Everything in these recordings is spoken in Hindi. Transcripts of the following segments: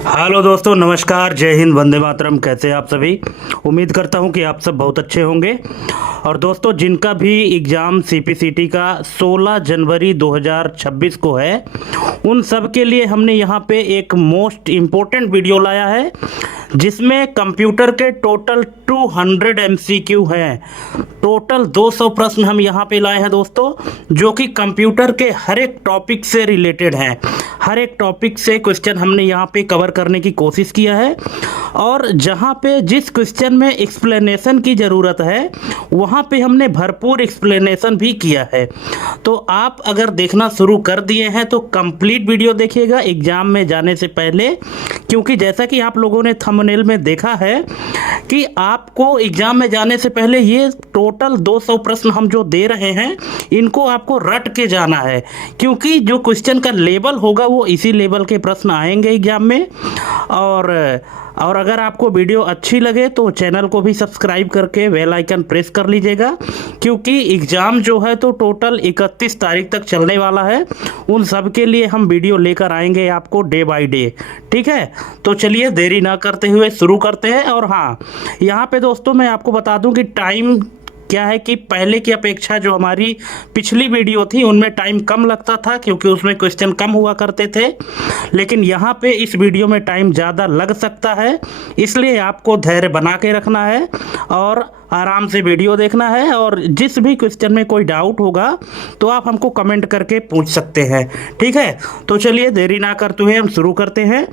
हेलो दोस्तों, नमस्कार, जय हिंद, वंदे मातरम। कैसे हैं आप सभी? उम्मीद करता हूं कि आप सब बहुत अच्छे होंगे। और दोस्तों, जिनका भी एग्ज़ाम सीपीसीटी का 16 जनवरी 2026 को है, उन सब के लिए हमने यहाँ पे एक मोस्ट इम्पोर्टेंट वीडियो लाया है, जिसमें कंप्यूटर के टोटल 200 एमसीक्यू हैं। टोटल 200 प्रश्न हम यहाँ पे लाए हैं दोस्तों, जो कि कंप्यूटर के हर एक टॉपिक से रिलेटेड हैं। हर एक टॉपिक से क्वेश्चन हमने यहाँ पे कवर करने की कोशिश किया है, और जहाँ पे जिस क्वेश्चन में एक्सप्लेनेशन की ज़रूरत है, वहाँ पे हमने भरपूर एक्सप्लेनेशन भी किया है। तो आप अगर देखना शुरू कर दिए हैं तो कंप्लीट वीडियो देखिएगा एग्ज़ाम में जाने से पहले, क्योंकि जैसा कि आप लोगों ने थंबनेल में देखा है कि आपको एग्ज़ाम में जाने से पहले ये टोटल 200 प्रश्न हम जो दे रहे हैं, इनको आपको रट के जाना है, क्योंकि जो क्वेश्चन का लेवल होगा वो इसी लेवल के प्रश्न आएंगे एग्ज़ाम में। और अगर आपको वीडियो अच्छी लगे तो चैनल को भी सब्सक्राइब करके बेल आइकन प्रेस कर लीजिएगा, क्योंकि एग्ज़ाम जो है तो टोटल 31 तारीख तक चलने वाला है। उन सब के लिए हम वीडियो लेकर आएंगे आपको डे बाय डे। ठीक है, तो चलिए देरी ना करते हुए शुरू करते हैं। और हाँ, यहाँ पे दोस्तों मैं आपको बता दूं कि टाइम क्या है कि पहले की अपेक्षा जो हमारी पिछली वीडियो थी उनमें टाइम कम लगता था, क्योंकि उसमें क्वेश्चन कम हुआ करते थे। लेकिन यहाँ पे इस वीडियो में टाइम ज़्यादा लग सकता है, इसलिए आपको धैर्य बना के रखना है और आराम से वीडियो देखना है। और जिस भी क्वेश्चन में कोई डाउट होगा तो आप हमको कमेंट करके पूछ सकते हैं। ठीक है, तो चलिए देरी ना करते हुए हम शुरू करते हैं।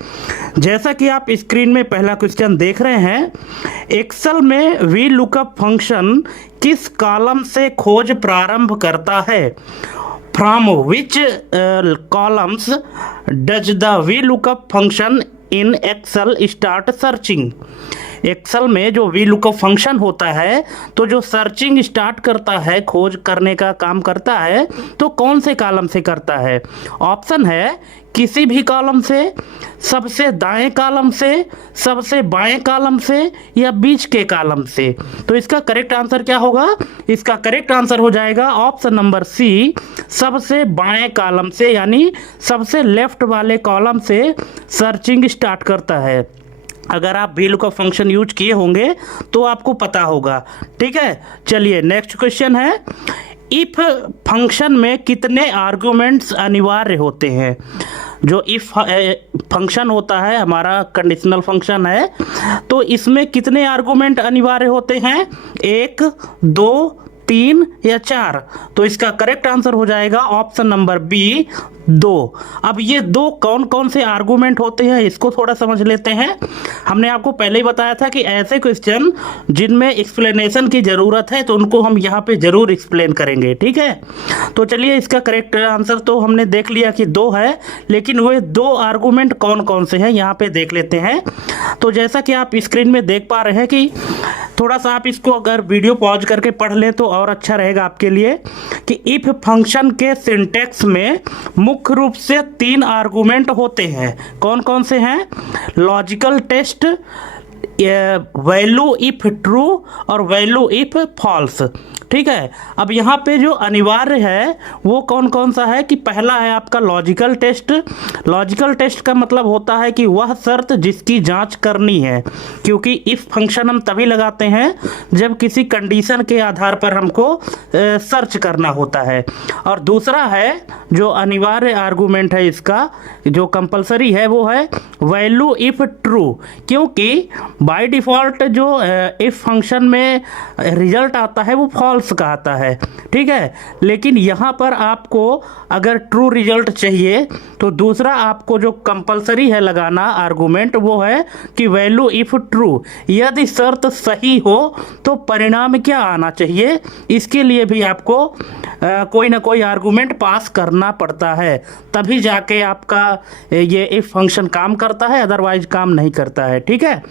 जैसा कि आप स्क्रीन में पहला क्वेश्चन देख रहे हैं, एक्सेल में वी लुकअप फंक्शन किस कॉलम से खोज प्रारंभ करता है? From which columns does the V lookup function in Excel start searching? Excel में जो वी लुकअप फंक्शन होता है, तो जो सर्चिंग स्टार्ट करता है, खोज करने का काम करता है, तो कौन से कॉलम से करता है? ऑप्शन है किसी भी कॉलम से, सबसे दाएं कॉलम से, सबसे बाएं कॉलम से, या बीच के कॉलम से। तो इसका करेक्ट आंसर क्या होगा? इसका करेक्ट आंसर हो जाएगा ऑप्शन नंबर सी, सबसे बाएं कॉलम से, यानी सबसे लेफ्ट वाले कॉलम से सर्चिंग स्टार्ट करता है। अगर आप वी लुकअप फंक्शन यूज किए होंगे तो आपको पता होगा। ठीक है, चलिए नेक्स्ट क्वेश्चन है, इफ फंक्शन में कितने आर्गुमेंट्स अनिवार्य होते हैं? जो इफ फंक्शन होता है, हमारा कंडीशनल फंक्शन है, तो इसमें कितने आर्गुमेंट अनिवार्य होते हैं? 1, 2, 3 या 4? तो इसका करेक्ट आंसर हो जाएगा ऑप्शन नंबर बी, 2। अब ये दो कौन कौन से आर्गुमेंट होते हैं, इसको थोड़ा समझ लेते हैं। हमने आपको पहले ही बताया था कि ऐसे क्वेश्चन जिनमें एक्सप्लेनेशन की ज़रूरत है, तो उनको हम यहाँ पे ज़रूर एक्सप्लेन करेंगे। ठीक है, तो चलिए इसका करेक्ट आंसर तो हमने देख लिया कि 2 है, लेकिन वे 2 आर्गुमेंट कौन कौन से हैं यहाँ पे देख लेते हैं। तो जैसा कि आप स्क्रीन में देख पा रहे हैं कि थोड़ा सा आप इसको अगर वीडियो पॉज करके पढ़ लें तो और अच्छा रहेगा आपके लिए, कि इफ फंक्शन के सिंटैक्स में मुख्य रूप से 3 आर्गुमेंट होते हैं। कौन कौन से हैं? Logical test, value if true और वैल्यू इफ फॉल्स। ठीक है, अब यहाँ पे जो अनिवार्य है वो कौन कौन सा है? कि पहला है आपका लॉजिकल टेस्ट। लॉजिकल टेस्ट का मतलब होता है कि वह शर्त जिसकी जांच करनी है, क्योंकि इफ फंक्शन हम तभी लगाते हैं जब किसी कंडीशन के आधार पर हमको सर्च करना होता है। और दूसरा है जो अनिवार्य आर्गुमेंट है, इसका जो कंपलसरी है वो है वैल्यू इफ ट्रू, क्योंकि बाय डिफ़ॉल्ट जो इफ फंक्शन में रिजल्ट आता है वो फॉल्स का आता है। ठीक है, लेकिन यहाँ पर आपको अगर ट्रू रिजल्ट चाहिए तो दूसरा आपको जो कंपलसरी है लगाना आर्गुमेंट, वो है कि वैल्यू इफ ट्रू, यदि शर्त सही हो तो परिणाम क्या आना चाहिए, इसके लिए भी आपको कोई ना कोई आर्गुमेंट पास करना पड़ता है, तभी जाके आपका ये इफ फंक्शन काम करता है, अदरवाइज काम नहीं करता है। ठीक है,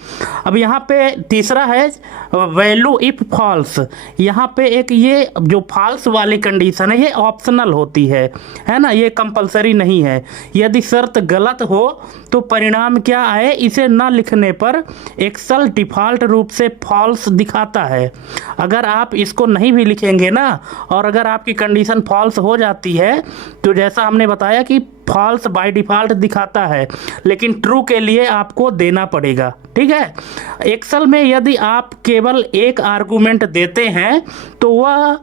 अब यहाँ पे तीसरा है वैल्यू इफ फॉल्स। यहाँ पे एक ये जो फॉल्स वाली कंडीशन है ये ऑप्शनल होती है ना, ये कंपलसरी नहीं है। यदि शर्त गलत हो तो परिणाम क्या आए, इसे ना लिखने पर एक्सेल डिफ़ॉल्ट रूप से फॉल्स दिखाता है। अगर आप इसको नहीं भी लिखेंगे ना, और अगर आपकी कंडीशन फॉल्स हो जाती है, तो जैसा हमने बताया कि फॉल्स बाय डिफ़ॉल्ट दिखाता है, लेकिन ट्रू के लिए आपको देना पड़ेगा। ठीक है, एक्सेल में यदि आप केवल एक आर्गूमेंट देते हैं तो वह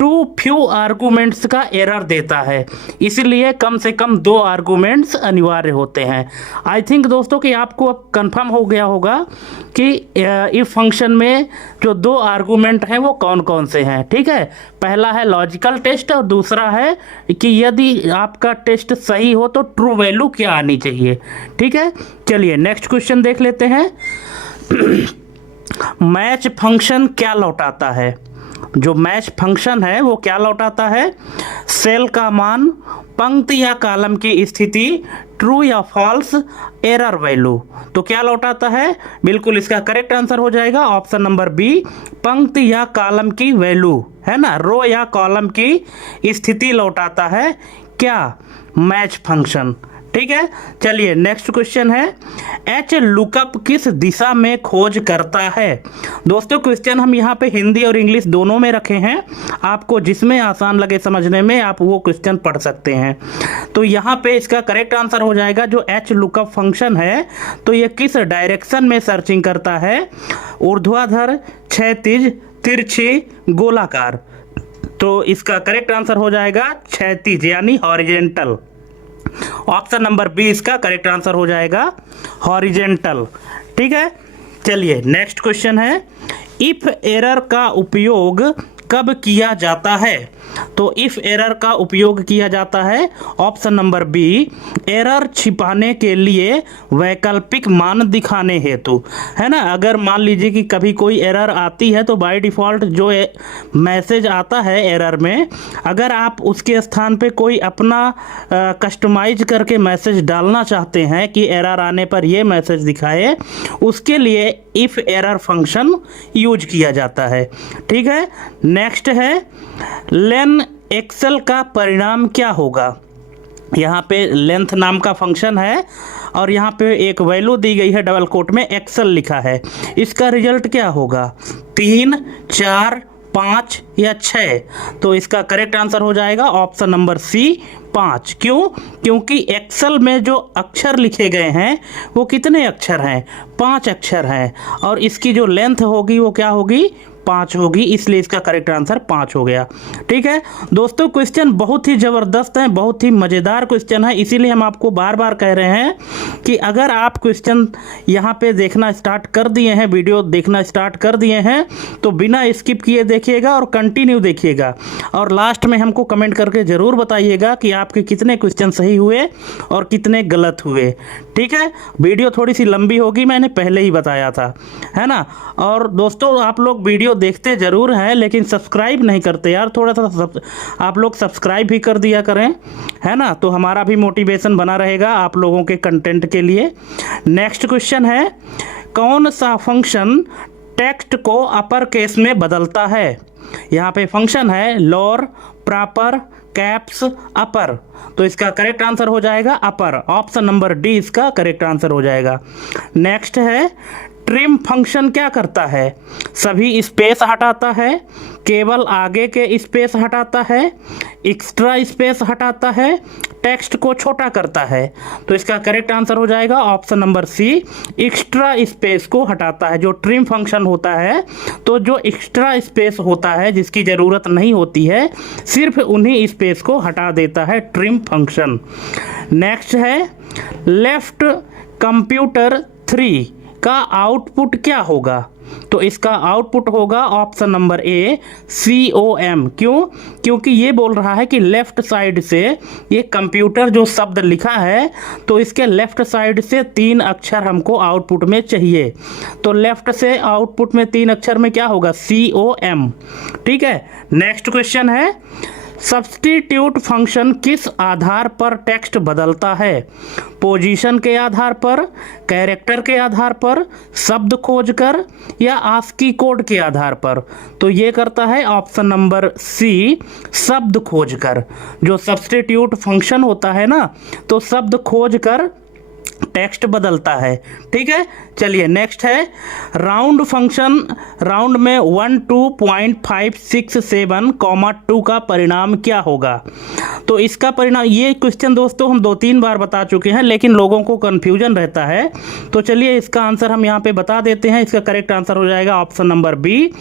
टू फ्यू आर्गूमेंट्स का एरर देता है, इसलिए कम से कम 2 आर्गूमेंट्स अनिवार्य होते हैं। आई थिंक दोस्तों कि आपको अब कंफर्म हो गया होगा कि इफ फंक्शन में जो 2 आर्गूमेंट हैं वो कौन कौन से हैं। ठीक है, पहला है लॉजिकल टेस्ट और दूसरा है कि यदि आपका टेस्ट सही हो तो ट्रू वैल्यू क्या आनी चाहिए। ठीक है, चलिए नेक्स्ट क्वेश्चन देख लेते हैं। मैच फंक्शन क्या लौटाता है? जो मैच फंक्शन है वो क्या लौटाता है? सेल का मान, पंक्ति या कॉलम की स्थिति, ट्रू या फॉल्स, एरर वैल्यू। तो क्या लौटाता है? बिल्कुल इसका करेक्ट आंसर हो जाएगा ऑप्शन नंबर बी, पंक्ति या कॉलम की वैल्यू, है ना, रो या कॉलम की स्थिति लौटाता है क्या? Match function. ठीक है, चलिए नेक्स्ट क्वेश्चन है, एच लुकअप किस दिशा में खोज करता है? दोस्तों क्वेश्चन हम यहाँ पे हिंदी और इंग्लिश दोनों में रखे हैं, आपको जिसमें आसान लगे समझने में आप वो क्वेश्चन पढ़ सकते हैं। तो यहाँ पे इसका करेक्ट आंसर हो जाएगा जो एच लुकअप फंक्शन है, तो ये किस डायरेक्शन में सर्चिंग करता है? ऊर्ध्वाधर, क्षैतिज, तिरछी, गोलाकार। तो इसका करेक्ट आंसर हो जाएगा क्षैतिज यानी हॉरिजेंटल। ऑप्शन नंबर बी इसका करेक्ट आंसर हो जाएगा हॉरिजेंटल। ठीक है, चलिए नेक्स्ट क्वेश्चन है, इफ एरर का उपयोग कब किया जाता है? तो इफ एरर का उपयोग किया जाता है ऑप्शन नंबर बी, एरर छिपाने के लिए वैकल्पिक मान दिखाने हेतु, है ना। अगर मान लीजिए कि कभी कोई एरर आती है तो बाय डिफ़ॉल्ट जो मैसेज आता है एरर में, अगर आप उसके स्थान पे कोई अपना कस्टमाइज करके मैसेज डालना चाहते हैं कि एरर आने पर ये मैसेज दिखाए, उसके लिए इफ एरर फंक्शन यूज किया जाता है। ठीक है, नेक्स्ट है, लेन एक्सेल का परिणाम क्या होगा? यहाँ पे लेंथ नाम का फंक्शन है और यहाँ पे एक वैल्यू दी गई है, डबल कोट में एक्सेल लिखा है। इसका रिजल्ट क्या होगा? 3, 4, 5 या 6? तो इसका करेक्ट आंसर हो जाएगा ऑप्शन नंबर सी, 5। क्यों? क्योंकि एक्सेल में जो अक्षर लिखे गए हैं वो कितने अक्षर हैं? 5 अक्षर हैं, और इसकी जो लेंथ होगी वो क्या होगी? 5 होगी, इसलिए इसका करेक्ट आंसर 5 हो गया। ठीक है दोस्तों, क्वेश्चन बहुत ही ज़बरदस्त है, बहुत ही मज़ेदार क्वेश्चन है, इसीलिए हम आपको बार बार कह रहे हैं कि अगर आप क्वेश्चन यहाँ पे देखना स्टार्ट कर दिए हैं, वीडियो देखना स्टार्ट कर दिए हैं, तो बिना स्किप किए देखिएगा और कंटिन्यू देखिएगा, और लास्ट में हमको कमेंट करके ज़रूर बताइएगा कि आपके कितने क्वेश्चन सही हुए और कितने गलत हुए। ठीक है, वीडियो थोड़ी सी लंबी होगी, मैंने पहले ही बताया था, है ना। और दोस्तों आप लोग वीडियो देखते ज़रूर हैं लेकिन सब्सक्राइब नहीं करते यार, थोड़ा सा आप लोग सब्सक्राइब भी कर दिया करें, है ना, तो हमारा भी मोटिवेशन बना रहेगा आप लोगों के कंटेंट के लिए। नेक्स्ट क्वेश्चन है, कौन सा फंक्शन टेक्स्ट को अपर केस में बदलता है? यहाँ पे फंक्शन है लोअर, प्रॉपर, कैप्स, अपर। तो इसका करेक्ट आंसर हो जाएगा अपर, ऑप्शन नंबर डी इसका करेक्ट आंसर हो जाएगा। नेक्स्ट है, ट्रिम फंक्शन क्या करता है? सभी स्पेस हटाता है, केवल आगे के स्पेस हटाता है, एक्स्ट्रा स्पेस हटाता है, टेक्स्ट को छोटा करता है। तो इसका करेक्ट आंसर हो जाएगा option number C, extra space को हटाता है। जो ट्रिम फंक्शन होता है, तो जो एक्स्ट्रा स्पेस होता है जिसकी ज़रूरत नहीं होती है, सिर्फ उन्हीं स्पेस को हटा देता है ट्रिम फंक्शन। नेक्स्ट है, लेफ्ट कंप्यूटर 3 का आउटपुट क्या होगा? तो इसका आउटपुट होगा ऑप्शन नंबर ए, COM। क्यों? क्योंकि ये बोल रहा है कि लेफ्ट साइड से ये कंप्यूटर जो शब्द लिखा है, तो इसके लेफ्ट साइड से 3 अक्षर हमको आउटपुट में चाहिए। तो लेफ्ट से आउटपुट में 3 अक्षर में क्या होगा? COM। ठीक है, नेक्स्ट क्वेश्चन है, सब्स्टिट्यूट फंक्शन किस आधार पर टेक्स्ट बदलता है? पोजीशन के आधार पर, कैरेक्टर के आधार पर, शब्द खोजकर, या आस्की कोड के आधार पर? तो ये करता है ऑप्शन नंबर सी, शब्द खोजकर। जो सब्स्टिट्यूट फंक्शन होता है ना, तो शब्द खोजकर टेक्स्ट बदलता है। ठीक है, चलिए नेक्स्ट है राउंड फंक्शन। राउंड में 12.567, 2 का परिणाम क्या होगा? तो इसका परिणाम, ये क्वेश्चन दोस्तों हम 2-3 बार बता चुके हैं, लेकिन लोगों को कन्फ्यूजन रहता है। तो चलिए इसका आंसर हम यहाँ पे बता देते हैं। इसका करेक्ट आंसर हो जाएगा ऑप्शन नंबर बी,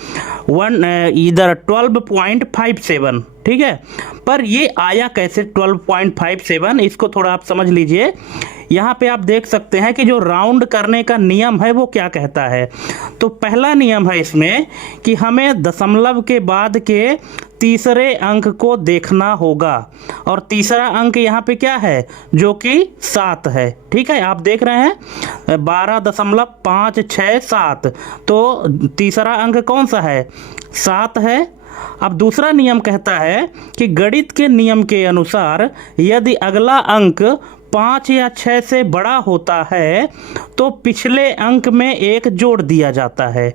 इधर 12.57। ठीक है, पर ये आया कैसे 12.57, इसको थोड़ा आप समझ लीजिए। यहाँ पे आप देख सकते हैं कि जो राउंड करने का नियम है वो क्या कहता है। तो पहला नियम है इसमें कि हमें दशमलव के बाद के तीसरे अंक को देखना होगा, और तीसरा अंक यहाँ पे क्या है, जो कि 7 है। ठीक है, आप देख रहे हैं 12.567, तो तीसरा अंक कौन सा है, 7 है। अब दूसरा नियम कहता है कि गणित के नियम के अनुसार यदि अगला अंक 5 या 6 से बड़ा होता है तो पिछले अंक में 1 जोड़ दिया जाता है।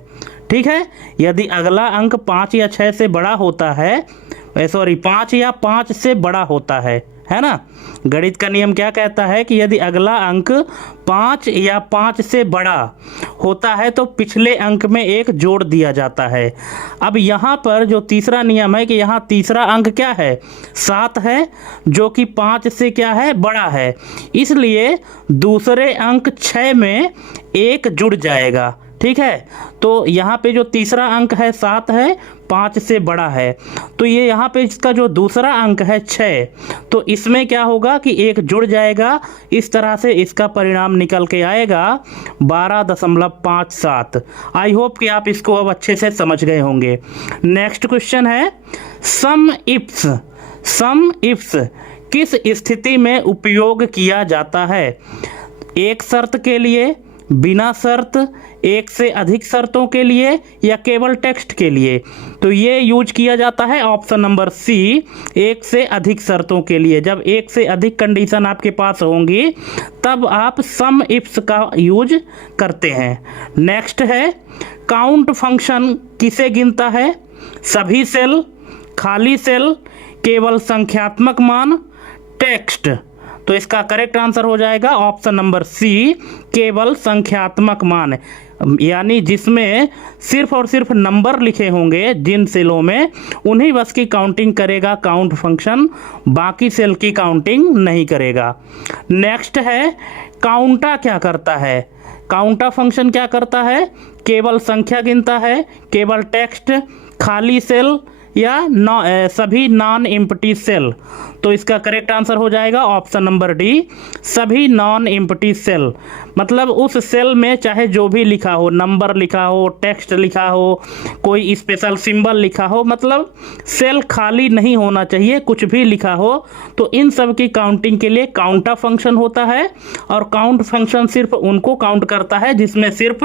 ठीक है, यदि अगला अंक 5 या 6 से बड़ा होता है, 5 या 5 से बड़ा होता है ना। गणित का नियम क्या कहता है कि यदि अगला अंक 5 या 5 से बड़ा होता है तो पिछले अंक में 1 जोड़ दिया जाता है। अब यहाँ पर जो तीसरा नियम है कि यहाँ तीसरा अंक क्या है, 7 है, जो कि 5 से क्या है, बड़ा है। इसलिए दूसरे अंक 6 में 1 जुड़ जाएगा। ठीक है, तो यहाँ पे जो तीसरा अंक है 7 है, 5 से बड़ा है, तो ये यहाँ पे इसका जो दूसरा अंक है 6, तो इसमें क्या होगा कि 1 जुड़ जाएगा। इस तरह से इसका परिणाम निकल के आएगा 12.57। आई होप कि आप इसको अब अच्छे से समझ गए होंगे। नेक्स्ट क्वेश्चन है सम इफ्स। सम इफ्स किस स्थिति में उपयोग किया जाता है? एक शर्त के लिए, बिना शर्त, एक से अधिक शर्तों के लिए, या केवल टेक्स्ट के लिए? तो ये यूज किया जाता है ऑप्शन नंबर सी, एक से अधिक शर्तों के लिए। जब एक से अधिक कंडीशन आपके पास होंगी तब आप सम इफ्स का यूज करते हैं। नेक्स्ट है काउंट फंक्शन किसे गिनता है? सभी सेल, खाली सेल, केवल संख्यात्मक मान, टेक्स्ट। तो इसका करेक्ट आंसर हो जाएगा ऑप्शन नंबर सी, केवल संख्यात्मक मान, यानी जिसमें सिर्फ और सिर्फ नंबर लिखे होंगे जिन सेलों में, उन्हीं बस की काउंटिंग करेगा काउंट फंक्शन, बाकी सेल की काउंटिंग नहीं करेगा। नेक्स्ट है काउंटा क्या करता है? काउंटा फंक्शन क्या करता है? केवल संख्या गिनता है, केवल टेक्स्ट, खाली सेल, या सभी नॉन एम्प्टी सेल। तो इसका करेक्ट आंसर हो जाएगा ऑप्शन नंबर डी, सभी नॉन एम्प्टी सेल। मतलब उस सेल में चाहे जो भी लिखा हो, नंबर लिखा हो, टेक्स्ट लिखा हो, कोई स्पेशल सिंबल लिखा हो, मतलब सेल खाली नहीं होना चाहिए, कुछ भी लिखा हो। तो इन सब की काउंटिंग के लिए काउंटा फंक्शन होता है, और काउंट फंक्शन सिर्फ उनको काउंट करता है जिसमें सिर्फ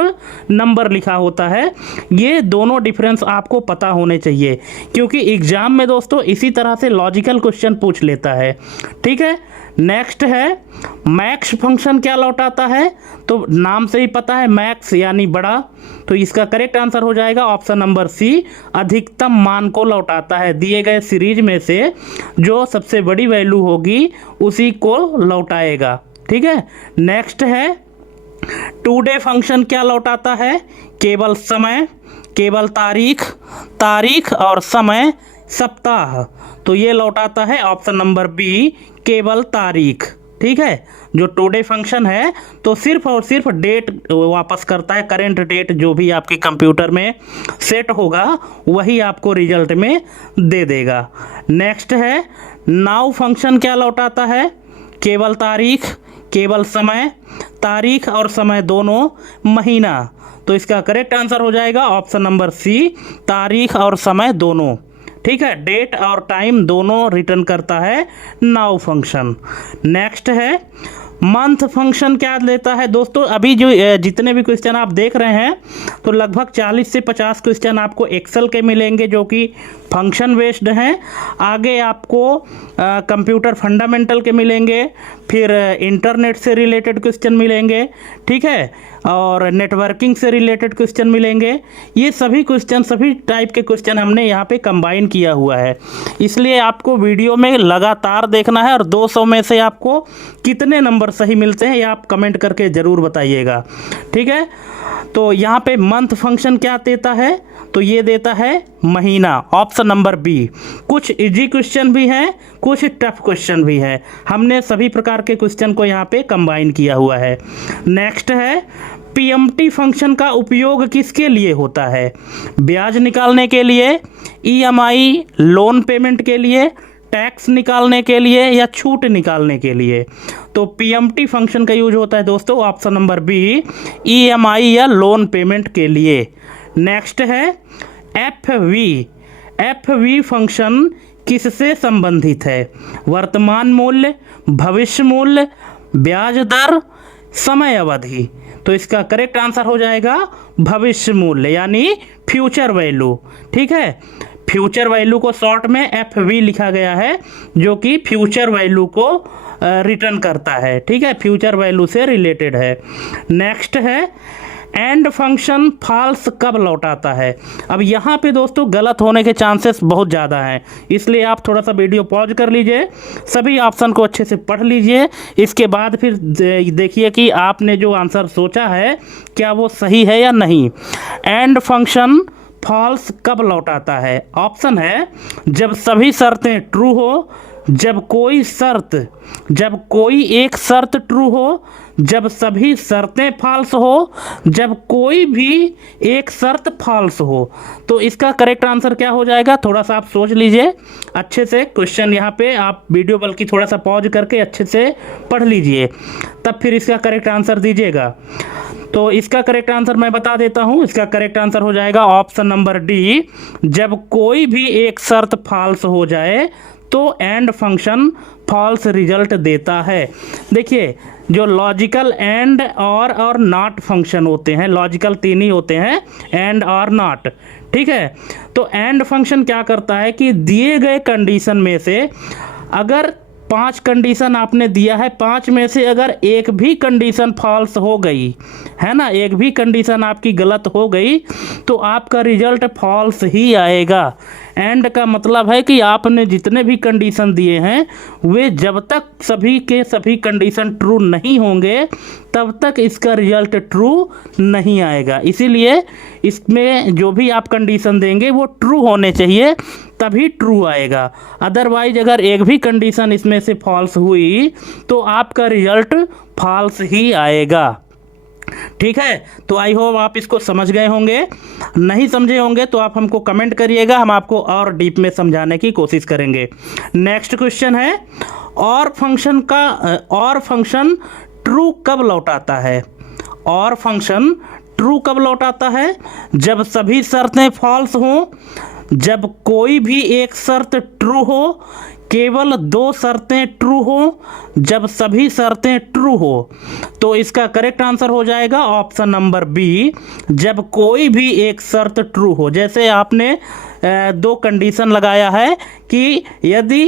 नंबर लिखा होता है। ये दोनों डिफरेंस आपको पता होने चाहिए, क्योंकि एग्जाम में दोस्तों इसी तरह से लॉजिकल क्वेश्चन पूछ लेता है। ठीक है, नेक्स्ट है मैक्स फंक्शन क्या लौटाता है? तो नाम से ही पता है, मैक्स यानी बड़ा। तो इसका करेक्ट आंसर हो जाएगा ऑप्शन नंबर सी, अधिकतम मान को लौटाता है। दिए गए सीरीज में से जो सबसे बड़ी वैल्यू होगी उसी को लौटाएगा। ठीक है, नेक्स्ट है टू डे फंक्शन क्या लौटाता है? केवल समय, केवल तारीख, तारीख और समय, सप्ताह। तो ये लौटाता है ऑप्शन नंबर बी, केवल तारीख। ठीक है, जो टुडे फंक्शन है तो सिर्फ और सिर्फ डेट वापस करता है, करेंट डेट जो भी आपके कंप्यूटर में सेट होगा वही आपको रिजल्ट में दे देगा। नेक्स्ट है नाउ फंक्शन क्या लौटाता है? केवल तारीख, केवल समय, तारीख और समय दोनों, महीना। तो इसका करेक्ट आंसर हो जाएगा ऑप्शन नंबर सी, तारीख और समय दोनों। ठीक है, डेट और टाइम दोनों रिटर्न करता है नाउ फंक्शन। नेक्स्ट है मंथ फंक्शन क्या लेता है? दोस्तों अभी जो जितने भी क्वेश्चन आप देख रहे हैं तो लगभग 40 से 50 क्वेश्चन आपको एक्सेल के मिलेंगे जो कि फंक्शन बेस्ड हैं। आगे आपको कंप्यूटर फंडामेंटल के मिलेंगे, फिर इंटरनेट से रिलेटेड क्वेश्चन मिलेंगे, ठीक है, और नेटवर्किंग से रिलेटेड क्वेश्चन मिलेंगे। ये सभी क्वेश्चन, सभी टाइप के क्वेश्चन हमने यहाँ पे कंबाइन किया हुआ है, इसलिए आपको वीडियो में लगातार देखना है। और 200 में से आपको कितने नंबर सही मिलते हैं ये आप कमेंट करके ज़रूर बताइएगा, ठीक है। तो यहाँ पे मंथ फंक्शन क्या देता है, तो ये देता है महीना, ऑप्शन नंबर बी। कुछ इजी क्वेश्चन भी हैं, कुछ टफ क्वेश्चन भी हैं, हमने सभी प्रकार के क्वेश्चन को यहाँ पे कंबाइन किया हुआ है। नेक्स्ट है पीएमटी फंक्शन का उपयोग किसके लिए होता है, ब्याज निकालने के लिए, ईएमआई लोन पेमेंट के लिए, टैक्स निकालने के लिए, या छूट निकालने के लिए। तो पीएमटी फंक्शन का यूज होता है दोस्तों ऑप्शन नंबर बी, ईएमआई या लोन पेमेंट के लिए। नेक्स्ट है एफवी फंक्शन किससे संबंधित है, वर्तमान मूल्य, भविष्य मूल्य, ब्याज दर, समय अवधि। तो इसका करेक्ट आंसर हो जाएगा भविष्य मूल्य यानी फ्यूचर वैल्यू, ठीक है। फ्यूचर वैल्यू को शॉर्ट में एफवी लिखा गया है, जो कि फ्यूचर वैल्यू को रिटर्न करता है, ठीक है, फ्यूचर वैल्यू से रिलेटेड है। नेक्स्ट है एंड फंक्शन फॉल्स कब लौटाता है। अब यहाँ पे दोस्तों गलत होने के चांसेस बहुत ज़्यादा हैं, इसलिए आप थोड़ा सा वीडियो पॉज कर लीजिए, सभी ऑप्शन को अच्छे से पढ़ लीजिए, इसके बाद फिर देखिए कि आपने जो आंसर सोचा है क्या वो सही है या नहीं। एंड फंक्शन फॉल्स कब लौटाता है, ऑप्शन है जब सभी शर्तें ट्रू हो, जब कोई एक शर्त ट्रू हो, जब सभी शर्तें फॉल्स हो, जब कोई भी एक शर्त फॉल्स हो। तो इसका करेक्ट आंसर क्या हो जाएगा, थोड़ा सा आप सोच लीजिए अच्छे से। क्वेश्चन यहाँ पे आप वीडियो बल्कि थोड़ा सा पॉज करके अच्छे से पढ़ लीजिए, तब फिर इसका करेक्ट आंसर दीजिएगा। तो इसका करेक्ट आंसर मैं बता देता हूँ, इसका करेक्ट आंसर हो जाएगा ऑप्शन नंबर डी, जब कोई भी एक शर्त फॉल्स हो जाए तो एंड फंक्शन फॉल्स रिजल्ट देता है। देखिए जो लॉजिकल एंड और नॉट फंक्शन होते हैं, लॉजिकल 3 ही होते हैं, एंड और नॉट, ठीक है। तो एंड फंक्शन क्या करता है कि दिए गए कंडीशन में से अगर 5 कंडीशन आपने दिया है, 5 में से अगर एक भी कंडीशन फॉल्स हो गई है ना, एक भी कंडीशन आपकी गलत हो गई तो आपका रिजल्ट फॉल्स ही आएगा। एंड का मतलब है कि आपने जितने भी कंडीशन दिए हैं वे जब तक सभी के सभी कंडीशन ट्रू नहीं होंगे तब तक इसका रिजल्ट ट्रू नहीं आएगा। इसीलिए इसमें जो भी आप कंडीशन देंगे वो ट्रू होने चाहिए, तभी ट्रू आएगा। अदरवाइज अगर एक भी कंडीशन इसमें से फॉल्स हुई तो आपका रिजल्ट फॉल्स ही आएगा, ठीक है। तो आई होप आप इसको समझ गए होंगे, नहीं समझे होंगे तो आप हमको कमेंट करिएगा, हम आपको और डीप में समझाने की कोशिश करेंगे। नेक्स्ट क्वेश्चन है और फंक्शन ट्रू कब लौटाता है, और फंक्शन ट्रू कब लौटाता है, जब सभी शर्तें फॉल्स हों, जब कोई भी एक शर्त ट्रू हो, केवल 2 शर्तें ट्रू हो, जब सभी शर्तें ट्रू हो। तो इसका करेक्ट आंसर हो जाएगा ऑप्शन नंबर बी, जब कोई भी एक शर्त ट्रू हो। जैसे आपने 2 कंडीशन लगाया है कि यदि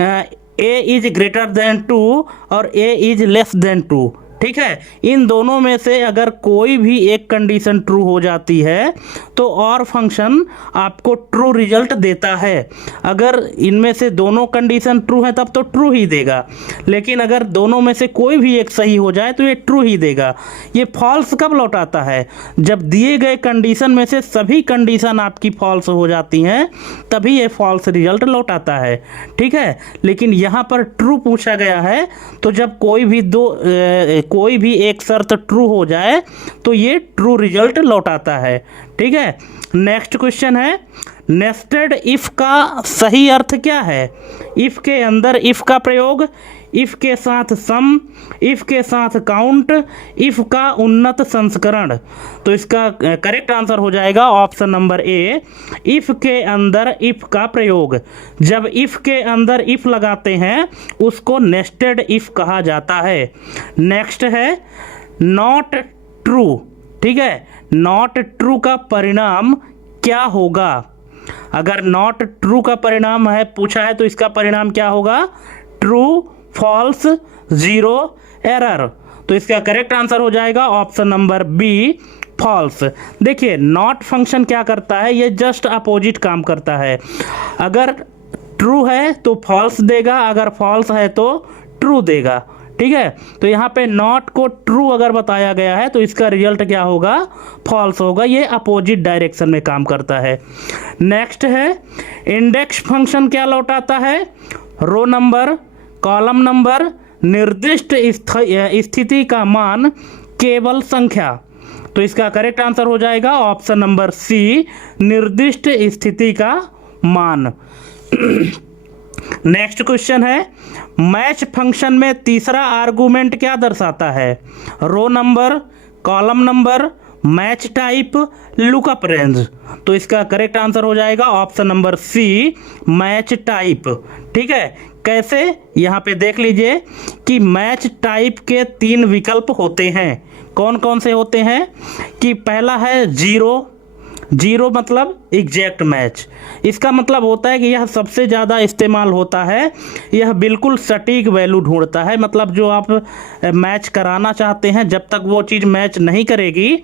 a इज ग्रेटर देन 2 और a इज लेस देन 2, ठीक है, इन दोनों में से अगर कोई भी एक कंडीशन ट्रू हो जाती है तो और फंक्शन आपको ट्रू रिजल्ट देता है। अगर इनमें से दोनों कंडीशन ट्रू है तब तो ट्रू ही देगा, लेकिन अगर दोनों में से कोई भी एक सही हो जाए तो ये ट्रू ही देगा। ये फॉल्स कब लौटाता है, जब दिए गए कंडीशन में से सभी कंडीशन आपकी फॉल्स हो जाती हैं तभी ये फॉल्स रिजल्ट लौटाता है, ठीक है। लेकिन यहाँ पर ट्रू पूछा गया है, तो जब कोई भी एक शर्त ट्रू हो जाए तो ये ट्रू रिजल्ट लौटाता है, ठीक है। नेक्स्ट क्वेश्चन है नेस्टेड इफ का सही अर्थ क्या है, इफ के अंदर इफ का प्रयोग, इफ के साथ सम, इफ के साथ काउंट, इफ का उन्नत संस्करण। तो इसका करेक्ट आंसर हो जाएगा ऑप्शन नंबर ए, इफ के अंदर इफ का प्रयोग। जब इफ के अंदर इफ लगाते हैं उसको नेस्टेड इफ कहा जाता है। नेक्स्ट है नॉट ट्रू, ठीक है, नॉट ट्रू का परिणाम क्या होगा। अगर नॉट ट्रू का परिणाम है पूछा है तो इसका परिणाम क्या होगा, ट्रू, फॉल्स, जीरो एरर। तो इसका करेक्ट आंसर हो जाएगा ऑप्शन नंबर बी फॉल्स। देखिए नॉट फंक्शन क्या करता है, ये जस्ट अपोजिट काम करता है। अगर ट्रू है तो फॉल्स देगा, अगर फॉल्स है तो ट्रू देगा। ठीक है, तो यहाँ पे नॉट को ट्रू अगर बताया गया है तो इसका रिजल्ट क्या होगा, फॉल्स होगा। ये अपोजिट डायरेक्शन में काम करता है। नेक्स्ट है इंडेक्स फंक्शन क्या लौटाता है, रो नंबर, कॉलम नंबर, निर्दिष्ट स्थिति का मान, केवल संख्या। तो इसका करेक्ट आंसर हो जाएगा ऑप्शन नंबर सी, निर्दिष्ट स्थिति का मान। नेक्स्ट क्वेश्चन है मैच फंक्शन में तीसरा आर्गुमेंट क्या दर्शाता है, row number, column number, match type, lookup range. तो इसका करेक्ट आंसर हो जाएगा option number C, match type. ठीक है, कैसे, यहाँ पे देख लीजिए कि मैच टाइप के 3 विकल्प होते हैं। कौन कौन से होते हैं कि पहला है जीरो। जीरो मतलब एग्जैक्ट मैच। इसका मतलब होता है कि यह सबसे ज़्यादा इस्तेमाल होता है, यह बिल्कुल सटीक वैल्यू ढूंढता है। मतलब जो आप मैच कराना चाहते हैं, जब तक वो चीज़ मैच नहीं करेगी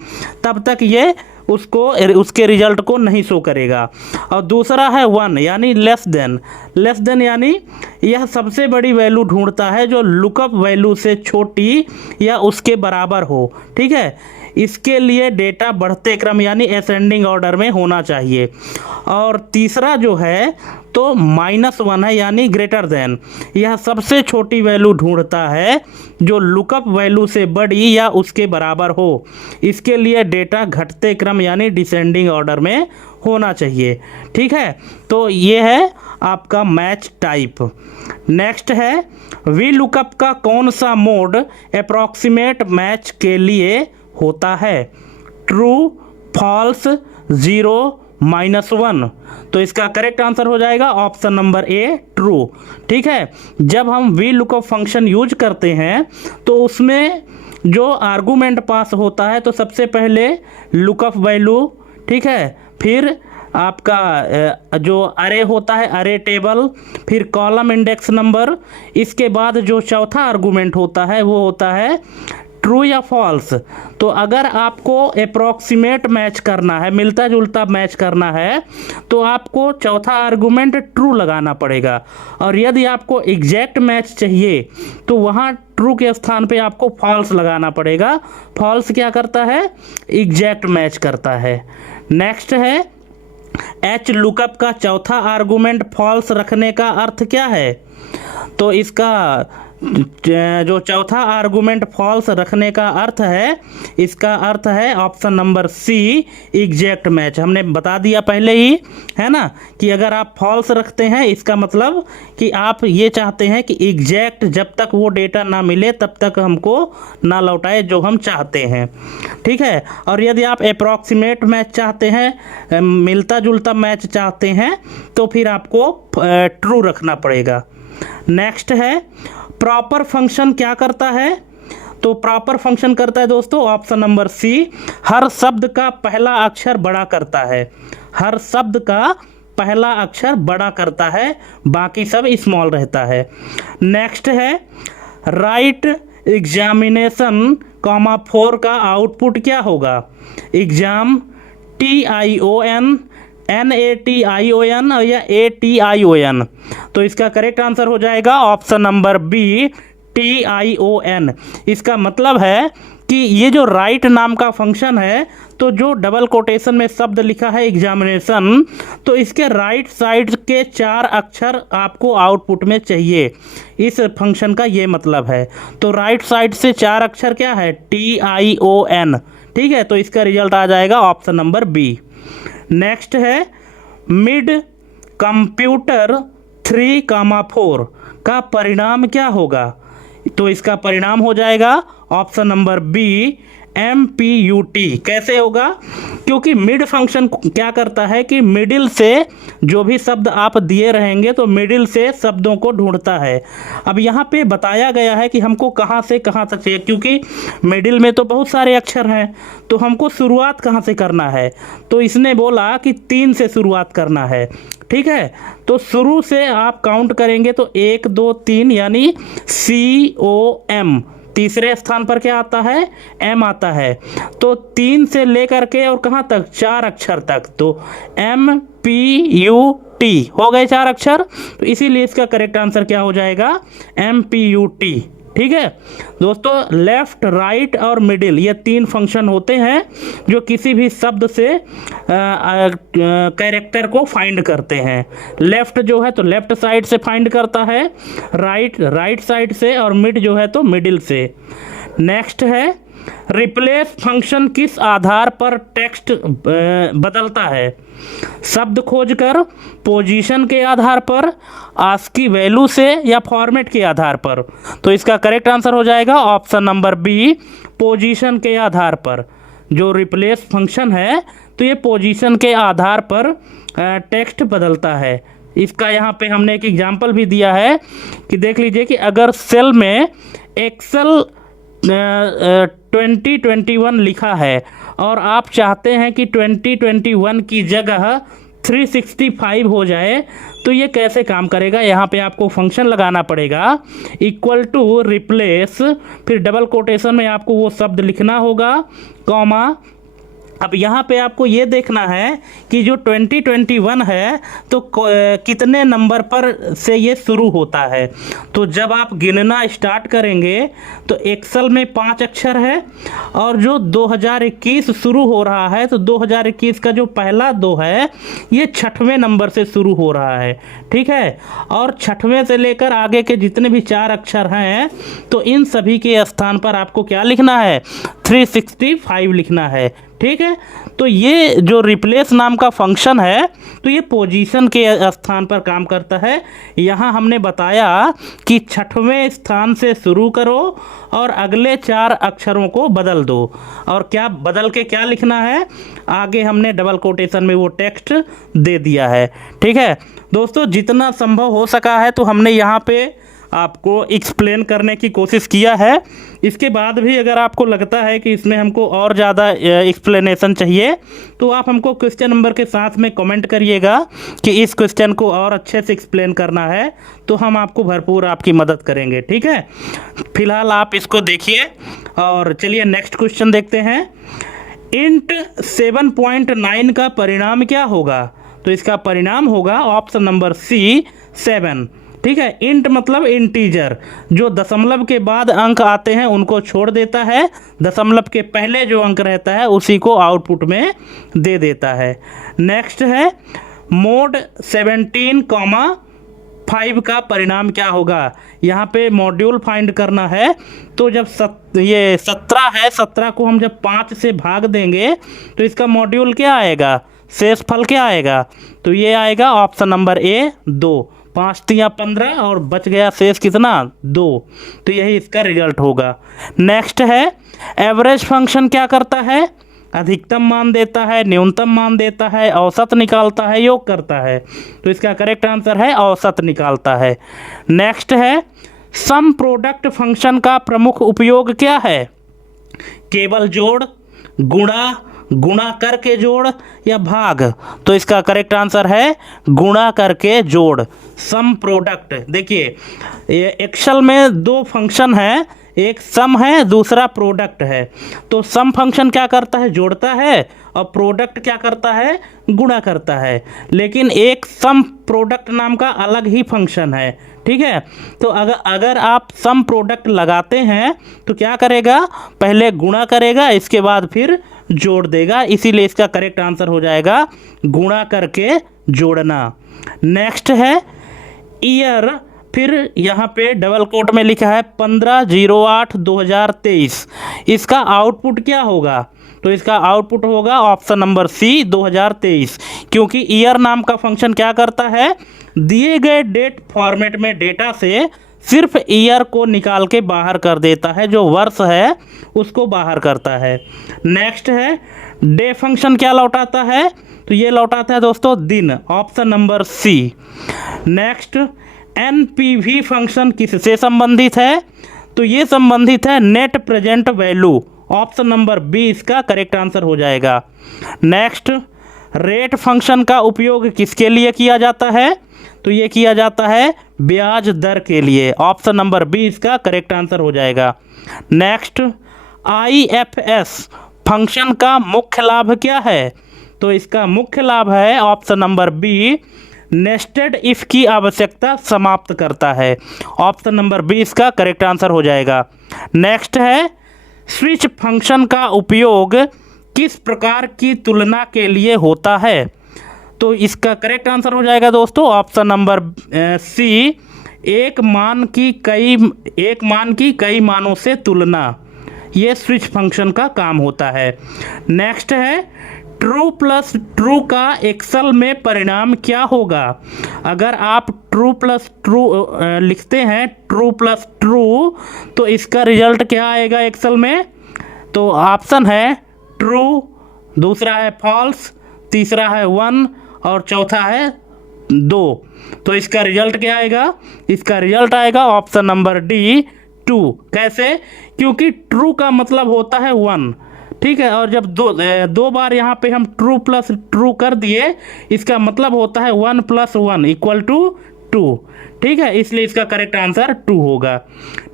तब तक ये उसके रिजल्ट को नहीं शो करेगा। और दूसरा है वन यानी लेस देन। लेस देन यानी यह सबसे बड़ी वैल्यू ढूंढता है जो लुकअप वैल्यू से छोटी या उसके बराबर हो। ठीक है, इसके लिए डेटा बढ़ते क्रम यानी असेंडिंग ऑर्डर में होना चाहिए। और तीसरा जो है तो -1 है यानी ग्रेटर देन। यह सबसे छोटी वैल्यू ढूंढता है जो लुकअप वैल्यू से बड़ी या उसके बराबर हो। इसके लिए डेटा घटते क्रम यानी डिसेंडिंग ऑर्डर में होना चाहिए। ठीक है, तो ये है आपका मैच टाइप। नेक्स्ट है वी लुकअप का कौन सा मोड अप्रॉक्सीमेट मैच के लिए होता है, ट्रू, फॉल्स, जीरो, -1। तो इसका करेक्ट आंसर हो जाएगा ऑप्शन नंबर ए, ट्रू। ठीक है, जब हम वी लुकअप फंक्शन यूज करते हैं तो उसमें जो आर्गुमेंट पास होता है तो सबसे पहले लुकअप वैल्यू, ठीक है, फिर आपका जो अरे होता है अरे टेबल, फिर कॉलम इंडेक्स नंबर, इसके बाद जो चौथा आर्गुमेंट होता है वो होता है ट्रू या फॉल्स। तो अगर आपको अप्रॉक्सीमेट मैच करना है, मिलता जुलता मैच करना है, तो आपको चौथा आर्गुमेंट ट्रू लगाना पड़ेगा। और यदि आपको एग्जैक्ट मैच चाहिए तो वहाँ ट्रू के स्थान पे आपको फॉल्स लगाना पड़ेगा। फॉल्स क्या करता है, एग्जैक्ट मैच करता है। नेक्स्ट है एच लुकअप का चौथा आर्गुमेंट फॉल्स रखने का अर्थ क्या है। तो इसका जो चौथा आर्गुमेंट फॉल्स रखने का अर्थ है, इसका अर्थ है option number C, exact match. हमने बता दिया पहले ही, है ना, कि अगर आप फॉल्स रखते हैं इसका मतलब कि आप ये चाहते हैं कि एग्जैक्ट जब तक वो डेटा ना मिले तब तक हमको ना लौटाए जो हम चाहते हैं। ठीक है, और यदि आप अप्रॉक्सीमेट मैच चाहते हैं, मिलता जुलता मैच चाहते हैं, तो फिर आपको ट्रू रखना पड़ेगा। नेक्स्ट है प्रॉपर फंक्शन क्या करता है। तो प्रॉपर फंक्शन करता है दोस्तों ऑप्शन नंबर सी, हर शब्द का पहला अक्षर बड़ा करता है। हर शब्द का पहला अक्षर बड़ा करता है, बाकी सब स्मॉल रहता है। नेक्स्ट है राइट एग्जामिनेशन, 4 का आउटपुट क्या होगा, एग्जाम, TION, NATION या ATION। तो इसका करेक्ट आंसर हो जाएगा ऑप्शन नंबर बी, TION। इसका मतलब है कि ये जो राइट नाम का फंक्शन है, तो जो डबल कोटेशन में शब्द लिखा है एग्जामिनेशन, तो इसके राइट साइड के 4 अक्षर आपको आउटपुट में चाहिए। इस फंक्शन का ये मतलब है। तो राइट साइड से 4 अक्षर क्या है, TION। ठीक है, तो इसका रिजल्ट आ जाएगा ऑप्शन नंबर बी। नेक्स्ट है मिड कंप्यूटर 3,4 का परिणाम क्या होगा। तो इसका परिणाम हो जाएगा ऑप्शन नंबर बी, MPUT। कैसे होगा क्योंकि मिड फंक्शन क्या करता है कि मिडिल से जो भी शब्द आप दिए रहेंगे तो मिडिल से शब्दों को ढूंढता है। अब यहाँ पे बताया गया है कि हमको कहाँ से कहाँ तक चाहिए, क्योंकि मिडिल में तो बहुत सारे अक्षर हैं, तो हमको शुरुआत कहाँ से करना है, तो इसने बोला कि 3 से शुरुआत करना है। ठीक है, तो शुरू से आप काउंट करेंगे तो 1 2 3 यानी COM, तीसरे स्थान पर क्या आता है, M आता है। तो 3 से लेकर के और कहाँ तक, 4 अक्षर तक, तो MPUT हो गए 4 अक्षर, तो इसीलिए इसका करेक्ट आंसर क्या हो जाएगा, MPUT। ठीक है दोस्तों, लेफ्ट राइट और मिडिल ये 3 फंक्शन होते हैं जो किसी भी शब्द से कैरेक्टर को फाइंड करते हैं। लेफ्ट जो है तो लेफ्ट साइड से फाइंड करता है, राइट साइड से, और मिड जो है तो मिडिल से। नेक्स्ट है रिप्लेस फंक्शन किस आधार पर टेक्स्ट बदलता है, शब्द खोजकर, पोजीशन के आधार पर, आस्की वैल्यू से, या फॉर्मेट के आधार पर। तो इसका करेक्ट आंसर हो जाएगा ऑप्शन नंबर बी, पोजीशन के आधार पर। जो रिप्लेस फंक्शन है तो ये पोजीशन के आधार पर टेक्स्ट बदलता है। इसका यहाँ पे हमने एक एग्जांपल भी दिया है कि देख लीजिए कि अगर सेल में एक्सेल 2021 लिखा है और आप चाहते हैं कि 2021 की जगह 365 हो जाए, तो ये कैसे काम करेगा। यहाँ पे आपको फंक्शन लगाना पड़ेगा इक्वल टू रिप्लेस, फिर डबल कोटेशन में आपको वो शब्द लिखना होगा, कॉमा। अब यहाँ पे आपको ये देखना है कि जो 2021 है तो कितने नंबर पर से ये शुरू होता है। तो जब आप गिनना स्टार्ट करेंगे तो एक्सेल में 5 अक्षर है, और जो 2021 शुरू हो रहा है तो 2021 का जो पहला 2 है ये 6वें नंबर से शुरू हो रहा है। ठीक है, और 6वें से लेकर आगे के जितने भी 4 अक्षर हैं तो इन सभी के स्थान पर आपको क्या लिखना है, 365 लिखना है। ठीक है, तो ये जो रिप्लेस नाम का फंक्शन है तो ये पोजीशन के स्थान पर काम करता है। यहाँ हमने बताया कि 6वें स्थान से शुरू करो और अगले 4 अक्षरों को बदल दो, और क्या बदल के क्या लिखना है, आगे हमने डबल कोटेशन में वो टेक्स्ट दे दिया है। ठीक है दोस्तों, जितना संभव हो सका है तो हमने यहाँ पे आपको एक्सप्लेन करने की कोशिश किया है। इसके बाद भी अगर आपको लगता है कि इसमें हमको और ज़्यादा एक्सप्लेनेशन चाहिए तो आप हमको क्वेश्चन नंबर के साथ में कमेंट करिएगा कि इस क्वेश्चन को और अच्छे से एक्सप्लेन करना है, तो हम आपको भरपूर आपकी मदद करेंगे। ठीक है, फिलहाल आप इसको देखिए और चलिए नेक्स्ट क्वेश्चन देखते हैं। इंट 7.9 का परिणाम क्या होगा, तो इसका परिणाम होगा ऑप्शन नंबर सी, 7। ठीक है, इंट मतलब इंटीजर, जो दशमलव के बाद अंक आते हैं उनको छोड़ देता है, दशमलव के पहले जो अंक रहता है उसी को आउटपुट में दे देता है। नेक्स्ट है मोड 17,5 का परिणाम क्या होगा। यहाँ पे मॉड्यूल फाइंड करना है, तो जब ये 17 है, 17 को हम जब 5 से भाग देंगे तो इसका मॉड्यूल क्या आएगा, शेषफल क्या आएगा, तो ये आएगा ऑप्शन नंबर ए, 2। 5 तिया 15 और बच गया शेष कितना, 2, तो यही इसका रिजल्ट होगा। नेक्स्ट है एवरेज फंक्शन क्या करता है, अधिकतम मान देता है, न्यूनतम मान देता है, औसत निकालता है, योग करता है, तो इसका करेक्ट आंसर है औसत निकालता है। नेक्स्ट है सम प्रोडक्ट फंक्शन का प्रमुख उपयोग क्या है, केवल जोड़, गुणा करके जोड़, या भाग, तो इसका करेक्ट आंसर है गुणा करके जोड़, सम प्रोडक्ट। देखिए ये एक्सेल में 2 फंक्शन है, एक सम है, दूसरा प्रोडक्ट है। तो सम फंक्शन क्या करता है, जोड़ता है, और प्रोडक्ट क्या करता है, गुणा करता है। लेकिन एक सम प्रोडक्ट नाम का अलग ही फंक्शन है। ठीक है, तो अगर आप सम प्रोडक्ट लगाते हैं तो क्या करेगा, पहले गुणा करेगा, इसके बाद फिर जोड़ देगा, इसीलिए इसका करेक्ट आंसर हो जाएगा गुणा करके जोड़ना। नेक्स्ट है ईयर, फिर यहाँ पे डबल कोट में लिखा है 15/08/2023, इसका आउटपुट क्या होगा, तो इसका आउटपुट होगा ऑप्शन नंबर सी, 2023, क्योंकि ईयर नाम का फंक्शन क्या करता है, दिए गए डेट फॉर्मेट में डेटा से सिर्फ ईयर को निकाल के बाहर कर देता है, जो वर्ष है उसको बाहर करता है। नेक्स्ट है डे फंक्शन क्या लौटाता है, तो ये लौटाता है दोस्तों दिन, option number C. Next NPV function किससे संबंधित है, तो ये संबंधित है net present value, option number B इसका करेक्ट आंसर हो जाएगा। नेक्स्ट रेट फंक्शन का उपयोग किसके लिए किया जाता है, तो ये किया जाता है ब्याज दर के लिए, ऑप्शन नंबर बी इसका करेक्ट आंसर हो जाएगा। नेक्स्ट आईएफएस फंक्शन का मुख्य लाभ क्या है, तो इसका मुख्य लाभ है option number B nested if की आवश्यकता समाप्त करता है, ऑप्शन नंबर बी इसका करेक्ट आंसर हो जाएगा। नेक्स्ट है स्विच फंक्शन का उपयोग किस प्रकार की तुलना के लिए होता है, तो इसका करेक्ट आंसर हो जाएगा दोस्तों ऑप्शन नंबर सी एक मान की कई मानों से तुलना, ये स्विच फंक्शन का काम होता है। नेक्स्ट है ट्रू प्लस ट्रू का एक्सेल में परिणाम क्या होगा, अगर आप ट्रू प्लस ट्रू लिखते हैं ट्रू प्लस ट्रू तो इसका रिजल्ट क्या आएगा एक्सेल में, तो ऑप्शन है ट्रू, दूसरा है फॉल्स, तीसरा है 1 और चौथा है 2। तो इसका रिजल्ट क्या आएगा, इसका रिजल्ट आएगा ऑप्शन नंबर डी 2। कैसे, क्योंकि ट्रू का मतलब होता है 1, ठीक है, और जब दो बार यहाँ पे हम ट्रू प्लस ट्रू कर दिए इसका मतलब होता है 1 + 1 = 2, ठीक है, इसलिए इसका करेक्ट आंसर 2 होगा।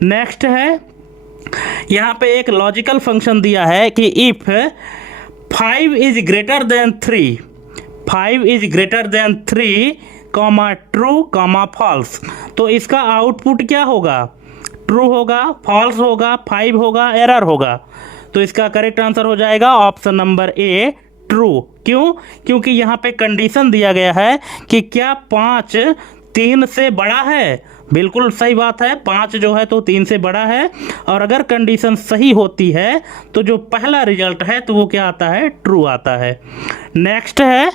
नेक्स्ट है यहाँ पे एक लॉजिकल फंक्शन दिया है कि if 5 is greater than 3, 5 is greater than 3 true false, तो इसका आउटपुट क्या होगा, ट्रू होगा, फॉल्स होगा, 5 होगा, एरर होगा, तो इसका करेक्ट आंसर हो जाएगा ऑप्शन नंबर ए ट्रू। क्यों, क्योंकि यहाँ पे कंडीशन दिया गया है कि क्या 5 3 से बड़ा है, बिल्कुल सही बात है, 5 जो है तो 3 से बड़ा है, और अगर कंडीशन सही होती है तो जो पहला रिजल्ट है तो वो क्या आता है, ट्रू आता है। नेक्स्ट है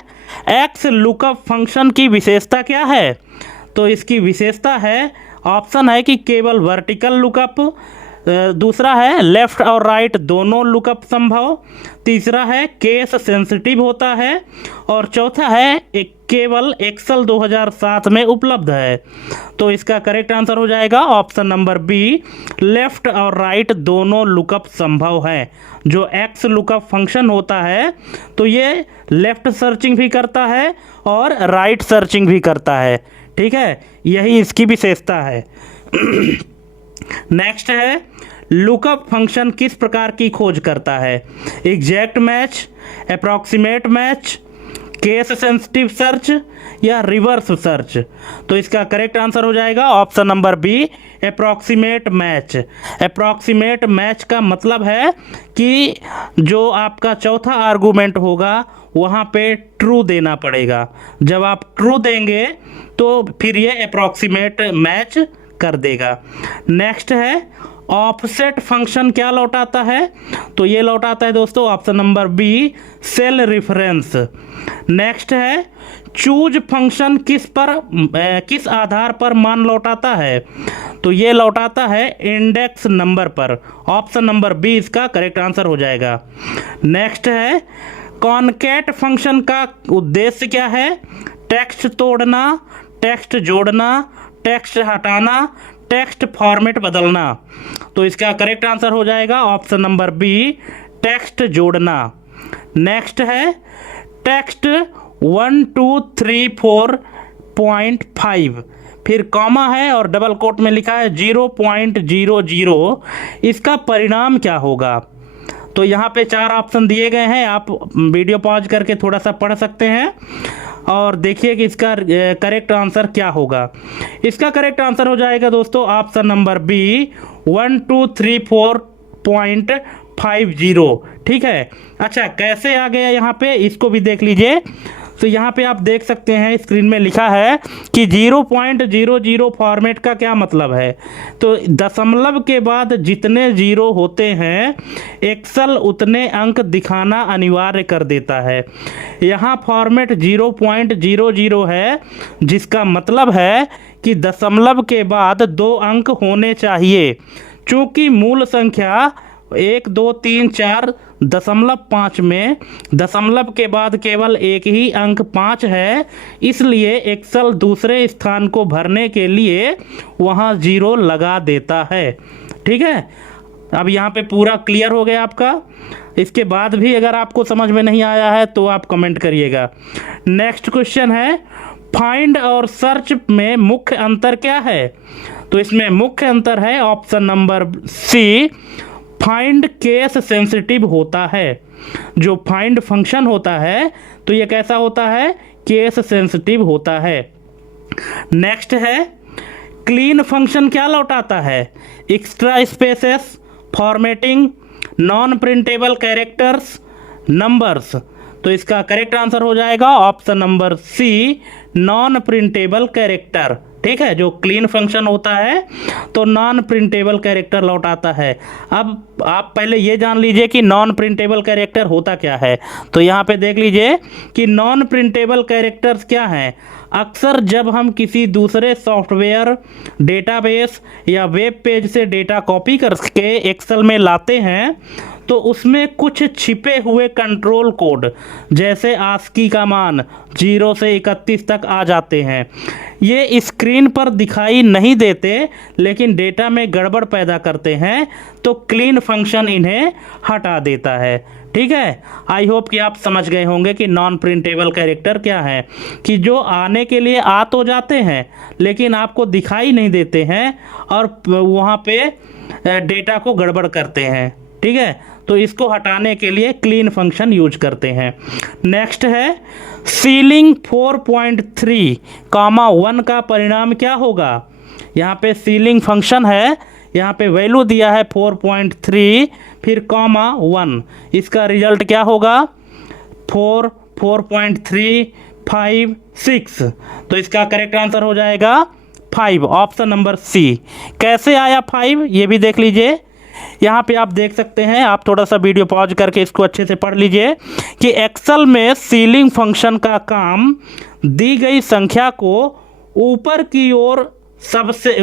एक्स लुकअप फंक्शन की विशेषता क्या है, तो इसकी विशेषता है ऑप्शन है कि केवल वर्टिकल लुकअप, दूसरा है लेफ्ट और राइट दोनों लुकअप संभव, तीसरा है केस सेंसिटिव होता है, और चौथा है एक केवल एक्सेल 2007 में उपलब्ध है। तो इसका करेक्ट आंसर हो जाएगा ऑप्शन नंबर बी लेफ्ट और राइट दोनों लुकअप संभव है। जो एक्स लुकअप फंक्शन होता है तो ये लेफ्ट सर्चिंग भी करता है और राइट सर्चिंग भी करता है, ठीक है, यही इसकी विशेषता है। नेक्स्ट है लुकअप फंक्शन किस प्रकार की खोज करता है, exact match, approximate match, case sensitive search या रिवर्स सर्च, तो इसका करेक्ट आंसर हो जाएगा option number B approximate match. Approximate match का मतलब है कि जो आपका चौथा आर्गूमेंट होगा वहाँ पे ट्रू देना पड़ेगा, जब आप ट्रू देंगे तो फिर ये अप्रॉक्सीमेट मैच कर देगा। नेक्स्ट है ऑफसेट फंक्शन क्या लौटाता है, तो ये लौटाता है दोस्तों option number B cell reference. Next है चूज फंक्शन किस आधार पर मान लौटाता है, तो ये लौटाता है इंडेक्स नंबर पर, ऑप्शन नंबर बी इसका करेक्ट आंसर हो जाएगा। नेक्स्ट है कॉनकैट फंक्शन का उद्देश्य क्या है, टेक्स्ट तोड़ना, टेक्स्ट जोड़ना, टेक्स्ट हटाना, टेक्स्ट फॉर्मेट बदलना, तो इसका करेक्ट आंसर हो जाएगा ऑप्शन नंबर बी टेक्स्ट जोड़ना। नेक्स्ट है टेक्स्ट 1 2 3 4.5, फिर कॉमा है और डबल कोट में लिखा है 0.00, इसका परिणाम क्या होगा, तो यहाँ पे 4 ऑप्शन दिए गए हैं, आप वीडियो पॉज करके थोड़ा सा पढ़ सकते हैं और देखिए कि इसका करेक्ट आंसर क्या होगा। इसका करेक्ट आंसर हो जाएगा दोस्तों ऑप्शन नंबर बी 1 2 3 4.50, ठीक है। अच्छा कैसे आ गया यहाँ पे, इसको भी देख लीजिए। तो यहाँ पे आप देख सकते हैं स्क्रीन में लिखा है कि 0.00 फॉर्मेट का क्या मतलब है, तो दशमलव के बाद जितने जीरो होते हैं एक्सेल उतने अंक दिखाना अनिवार्य कर देता है। यहाँ फॉर्मेट 0.00 है, जिसका मतलब है कि दशमलव के बाद 2 अंक होने चाहिए। चूँकि मूल संख्या 1 2 3 4 दशमलव 5 में दशमलव के बाद केवल एक ही अंक 5 है, इसलिए एक्सेल दूसरे स्थान को भरने के लिए वहाँ 0 लगा देता है। ठीक है, अब यहाँ पे पूरा क्लियर हो गया आपका। इसके बाद भी अगर आपको समझ में नहीं आया है तो आप कमेंट करिएगा। नेक्स्ट क्वेश्चन है, फाइंड और सर्च में मुख्य अंतर क्या है? तो इसमें मुख्य अंतर है option number C, find case sensitive होता है। जो फाइंड फंक्शन होता है तो ये कैसा होता है? केस सेंसिटिव होता है। नेक्स्ट है, क्लीन फंक्शन क्या लौटाता है? Extra spaces, formatting, non printable characters, numbers. तो इसका करेक्ट आंसर हो जाएगा option number C, non printable character. ठीक है, जो क्लीन फंक्शन होता है तो नॉन प्रिंटेबल कैरेक्टर लौटाता है। अब आप पहले ये जान लीजिए कि नॉन प्रिंटेबल कैरेक्टर होता क्या है। तो यहाँ पे देख लीजिए कि नॉन प्रिंटेबल कैरेक्टर्स क्या हैं। अक्सर जब हम किसी दूसरे सॉफ्टवेयर, डेटाबेस या वेब पेज से डेटा कॉपी करके एक्सेल में लाते हैं तो उसमें कुछ छिपे हुए कंट्रोल कोड, जैसे आस्की का मान 0 से 31 तक आ जाते हैं। ये स्क्रीन पर दिखाई नहीं देते लेकिन डेटा में गड़बड़ पैदा करते हैं, तो क्लीन फंक्शन इन्हें हटा देता है। ठीक है, आई होप कि आप समझ गए होंगे कि नॉन प्रिंटेबल कैरेक्टर क्या है, कि जो आने के लिए आ तो जाते हैं लेकिन आपको दिखाई नहीं देते हैं और वहाँ पे डेटा को गड़बड़ करते हैं। ठीक है, तो इसको हटाने के लिए क्लीन फंक्शन यूज करते हैं। नेक्स्ट है, सीलिंग 4.3, 1 का परिणाम क्या होगा? यहाँ पे सीलिंग फंक्शन है, यहाँ पे वैल्यू दिया है 4.3 फिर कॉमा 1, इसका रिजल्ट क्या होगा? 4, 4.3, 5, 6। तो इसका करेक्ट आंसर हो जाएगा 5, ऑप्शन नंबर सी। कैसे आया 5 ये भी देख लीजिए। यहाँ पे आप देख सकते हैं, आप थोड़ा सा वीडियो पॉज करके इसको अच्छे से पढ़ लीजिए कि एक्सेल में सीलिंग फंक्शन का काम दी गई संख्या को ऊपर की ओर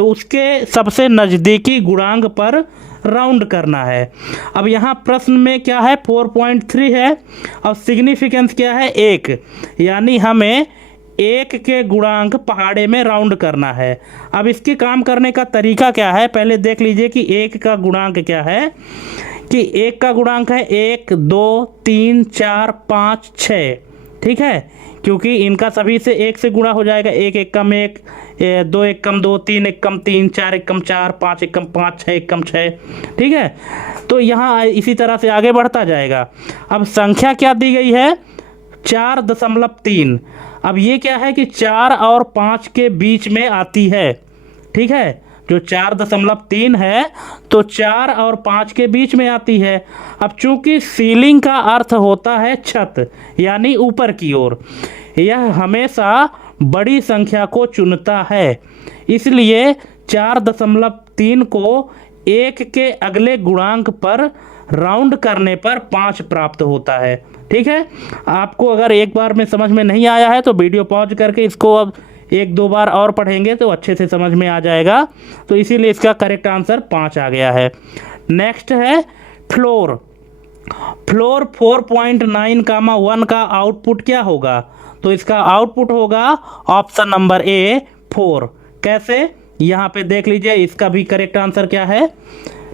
उसके सबसे नज़दीकी गुणांक पर राउंड करना है। अब यहाँ प्रश्न में क्या है? 4.3 है और सिग्निफिकेंस क्या है? 1, यानी हमें 1 के गुणांक पहाड़े में राउंड करना है। अब इसके काम करने का तरीका क्या है? पहले देख लीजिए कि 1 का गुणांक क्या है। कि 1 का गुणांक है 1 2 3 4 5 6। ठीक है, क्योंकि इनका सभी से 1 से गुणा हो जाएगा। 1 एकम 1, 2 एकम 2, 3 एकम 3, 4 एकम 4, 5 एकम 5, 6 एकम 6। ठीक है, तो यहाँ इसी तरह से आगे बढ़ता जाएगा। अब संख्या क्या दी गई है? 4.3। अब ये क्या है कि 4 और 5 के बीच में आती है। ठीक है, जो 4.3 है तो 4 और 5 के बीच में आती है। अब चूंकि सीलिंग का अर्थ होता है छत, यानी ऊपर की ओर, यह हमेशा बड़ी संख्या को चुनता है, इसलिए 4.3 को 1 के अगले गुणांक पर राउंड करने पर 5 प्राप्त होता है। ठीक है, आपको अगर एक बार में समझ में नहीं आया है तो वीडियो पॉज करके इसको अब 1-2 बार और पढ़ेंगे तो अच्छे से समझ में आ जाएगा। तो इसीलिए इसका करेक्ट आंसर 5 आ गया है। नेक्स्ट है फ्लोर। फ्लोर 4.9, 1 का आउटपुट क्या होगा? तो इसका आउटपुट होगा ऑप्शन नंबर ए, 4। कैसे? यहाँ पे देख लीजिए, इसका भी करेक्ट आंसर क्या है?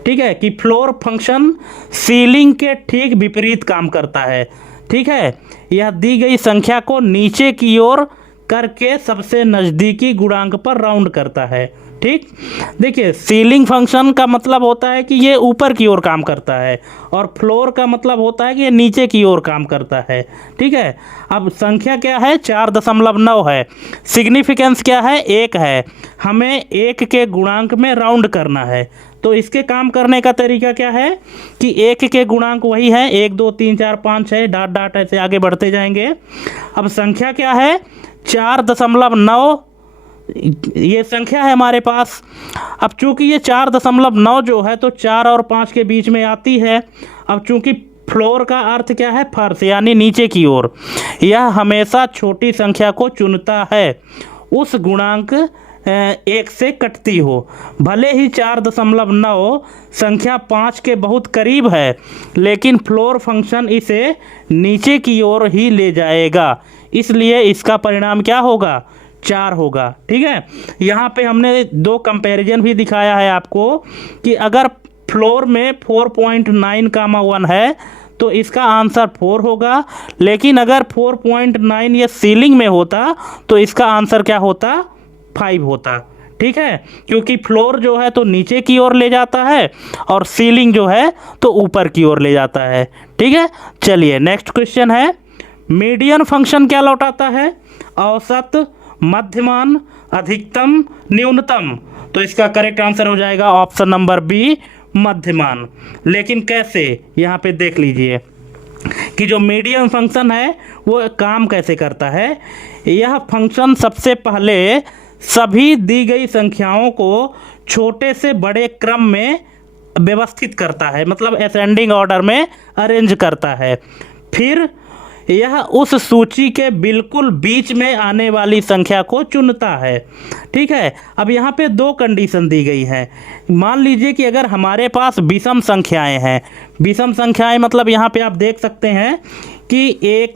ठीक है, कि फ्लोर फंक्शन सीलिंग के ठीक विपरीत काम करता है। ठीक है, यह दी गई संख्या को नीचे की ओर करके सबसे नज़दीकी गुणांक पर राउंड करता है। ठीक, देखिए सीलिंग फंक्शन का मतलब होता है कि ये ऊपर की ओर काम करता है और फ्लोर का मतलब होता है कि ये नीचे की ओर काम करता है। ठीक है, अब संख्या क्या है? 4.9 है। सिग्निफिकेंस क्या है? 1 है। हमें 1 के गुणांक में राउंड करना है, तो इसके काम करने का तरीका क्या है कि 1 के गुणांक वही है 1 2 3 4 5 6 डॉट डॉट ऐसे आगे बढ़ते जाएंगे। अब संख्या क्या है? 4.9 ये संख्या है हमारे पास। अब चूंकि ये 4.9 जो है तो 4 और 5 के बीच में आती है। अब चूंकि फ्लोर का अर्थ क्या है? फर्श, यानी नीचे की ओर। यह हमेशा छोटी संख्या को चुनता है, उस गुणांक 1 से कटती हो। भले ही 4.9 संख्या 5 के बहुत करीब है, लेकिन फ्लोर फंक्शन इसे नीचे की ओर ही ले जाएगा, इसलिए इसका परिणाम क्या होगा, 4 होगा। ठीक है, यहाँ पे हमने 2 कंपैरिजन भी दिखाया है आपको कि अगर फ्लोर में 4.9, 1 है तो इसका आंसर 4 होगा, लेकिन अगर 4.9 ये सीलिंग में होता तो इसका आंसर क्या होता, 5 होता। ठीक है, क्योंकि फ्लोर जो है तो नीचे की ओर ले जाता है और सीलिंग जो है तो ऊपर की ओर ले जाता है। ठीक है, चलिए नेक्स्ट क्वेश्चन है, मीडियन फंक्शन क्या लौटाता है, औसत, मध्यमान, अधिकतम, न्यूनतम। तो इसका करेक्ट आंसर हो जाएगा ऑप्शन नंबर बी, मध्यमान। लेकिन कैसे, यहाँ पे देख लीजिए कि जो मीडियन फंक्शन है वो काम कैसे करता है। यह फंक्शन सबसे पहले सभी दी गई संख्याओं को छोटे से बड़े क्रम में व्यवस्थित करता है, मतलब असेंडिंग ऑर्डर में अरेंज करता है। फिर यह उस सूची के बिल्कुल बीच में आने वाली संख्या को चुनता है। ठीक है, अब यहाँ पे 2 कंडीशन दी गई हैं। मान लीजिए कि अगर हमारे पास विषम संख्याएं हैं, विषम संख्याएं मतलब यहाँ पे आप देख सकते हैं कि 1,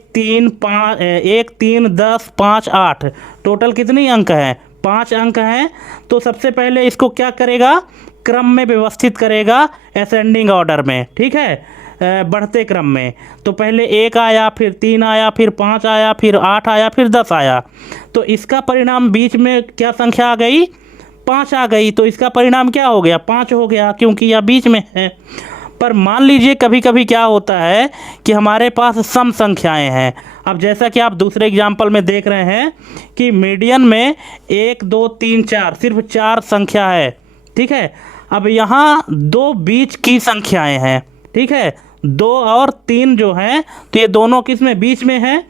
3, 10, 5, 8 टोटल कितने अंक हैं, 5 अंक हैं। तो सबसे पहले इसको क्या करेगा, क्रम में व्यवस्थित करेगा असेंडिंग ऑर्डर में। ठीक है, बढ़ते क्रम में। तो पहले 1 आया, फिर 3 आया, फिर 5 आया, फिर 8 आया, फिर 10 आया। तो इसका परिणाम बीच में क्या संख्या आ गई, 5 आ गई। तो इसका परिणाम क्या हो गया, 5 हो गया, क्योंकि यह बीच में है। पर मान लीजिए कभी कभी क्या होता है कि हमारे पास सम संख्याएं हैं। अब जैसा कि आप दूसरे एग्जाम्पल में देख रहे हैं कि मीडियन में 1, 2, 3, 4 सिर्फ 4 संख्या है। ठीक है, अब यहाँ 2 बीच की संख्याएं हैं। ठीक है, 2 और 3 जो हैं तो ये दोनों किस में, बीच में हैं।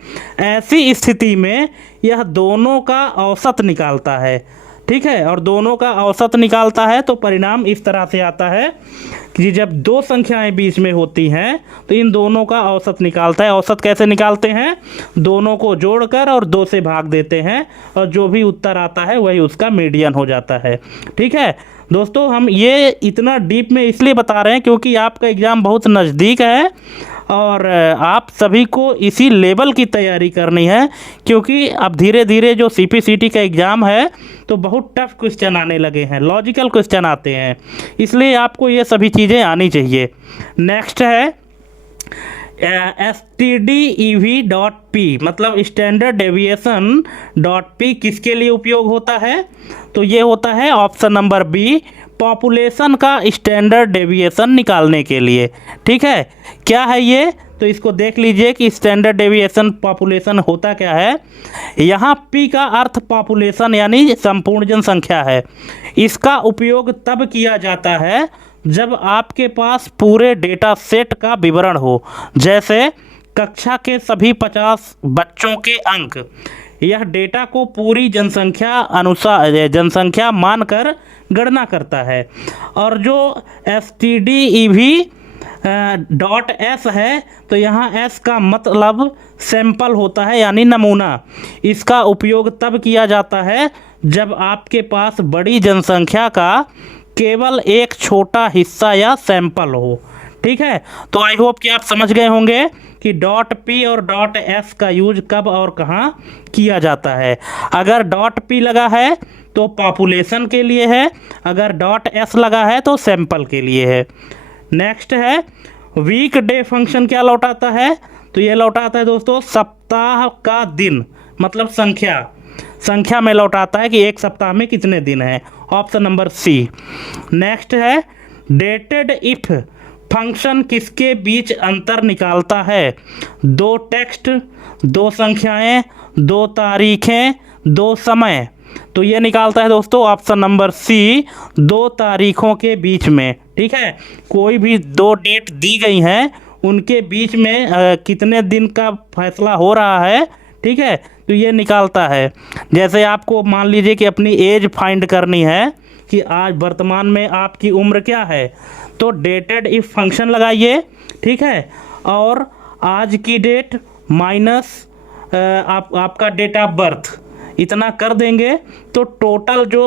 ऐसी स्थिति में यह दोनों का औसत निकालता है। ठीक है, और दोनों का औसत निकालता है तो परिणाम इस तरह से आता है कि जब 2 संख्याएं बीच में होती हैं तो इन दोनों का औसत निकालता है। औसत कैसे निकालते हैं, दोनों को जोड़कर और 2 से भाग देते हैं और जो भी उत्तर आता है वही उसका मीडियन हो जाता है। ठीक है दोस्तों, हम ये इतना डीप में इसलिए बता रहे हैं क्योंकि आपका एग्ज़ाम बहुत नज़दीक है और आप सभी को इसी लेवल की तैयारी करनी है, क्योंकि अब धीरे धीरे जो CPCT का एग्ज़ाम है तो बहुत टफ क्वेश्चन आने लगे हैं, लॉजिकल क्वेश्चन आते हैं, इसलिए आपको ये सभी चीज़ें आनी चाहिए। नेक्स्ट है STDEV.P मतलब स्टैंडर्ड डेविएशन .P किसके लिए उपयोग होता है, तो ये होता है ऑप्शन नंबर बी, पॉपुलेशन का स्टैंडर्ड डेविएशन निकालने के लिए। ठीक है, क्या है ये, तो इसको देख लीजिए कि स्टैंडर्ड डेविएशन पॉपुलेशन होता क्या है। यहाँ P का अर्थ पॉपुलेशन यानी संपूर्ण जनसंख्या है। इसका उपयोग तब किया जाता है जब आपके पास पूरे डेटा सेट का विवरण हो, जैसे कक्षा के सभी 50 बच्चों के अंक। यह डेटा को पूरी जनसंख्या मानकर गणना करता है। और जो STDEV.S है तो यहाँ S का मतलब सैंपल होता है यानी नमूना। इसका उपयोग तब किया जाता है जब आपके पास बड़ी जनसंख्या का केवल एक छोटा हिस्सा या सैंपल हो। ठीक है, तो आई होप कि आप समझ गए होंगे कि .P और .S का यूज कब और कहाँ किया जाता है। अगर .P लगा है तो पॉपुलेशन के लिए है, अगर .S लगा है तो सैंपल के लिए है। नेक्स्ट है वीक डे फंक्शन क्या लौटाता है, तो ये लौटाता है दोस्तों सप्ताह का दिन, मतलब संख्या में लौटाता है कि एक सप्ताह में कितने दिन हैं, ऑप्शन नंबर सी। नेक्स्ट है डेटेड इफ फंक्शन किसके बीच अंतर निकालता है, 2 टेक्स्ट, 2 संख्याएं, 2 तारीखें, 2 समय। तो ये निकालता है दोस्तों ऑप्शन नंबर सी, 2 तारीखों के बीच में। ठीक है, कोई भी 2 डेट दी गई हैं उनके बीच में कितने दिन का फैसला हो रहा है। ठीक है, तो ये निकालता है। जैसे आपको मान लीजिए कि अपनी एज फाइंड करनी है कि आज वर्तमान में आपकी उम्र क्या है, तो डेटेड इफ फंक्शन लगाइए। ठीक है, और आज की डेट माइनस आपका डेट ऑफ बर्थ, इतना कर देंगे तो टोटल जो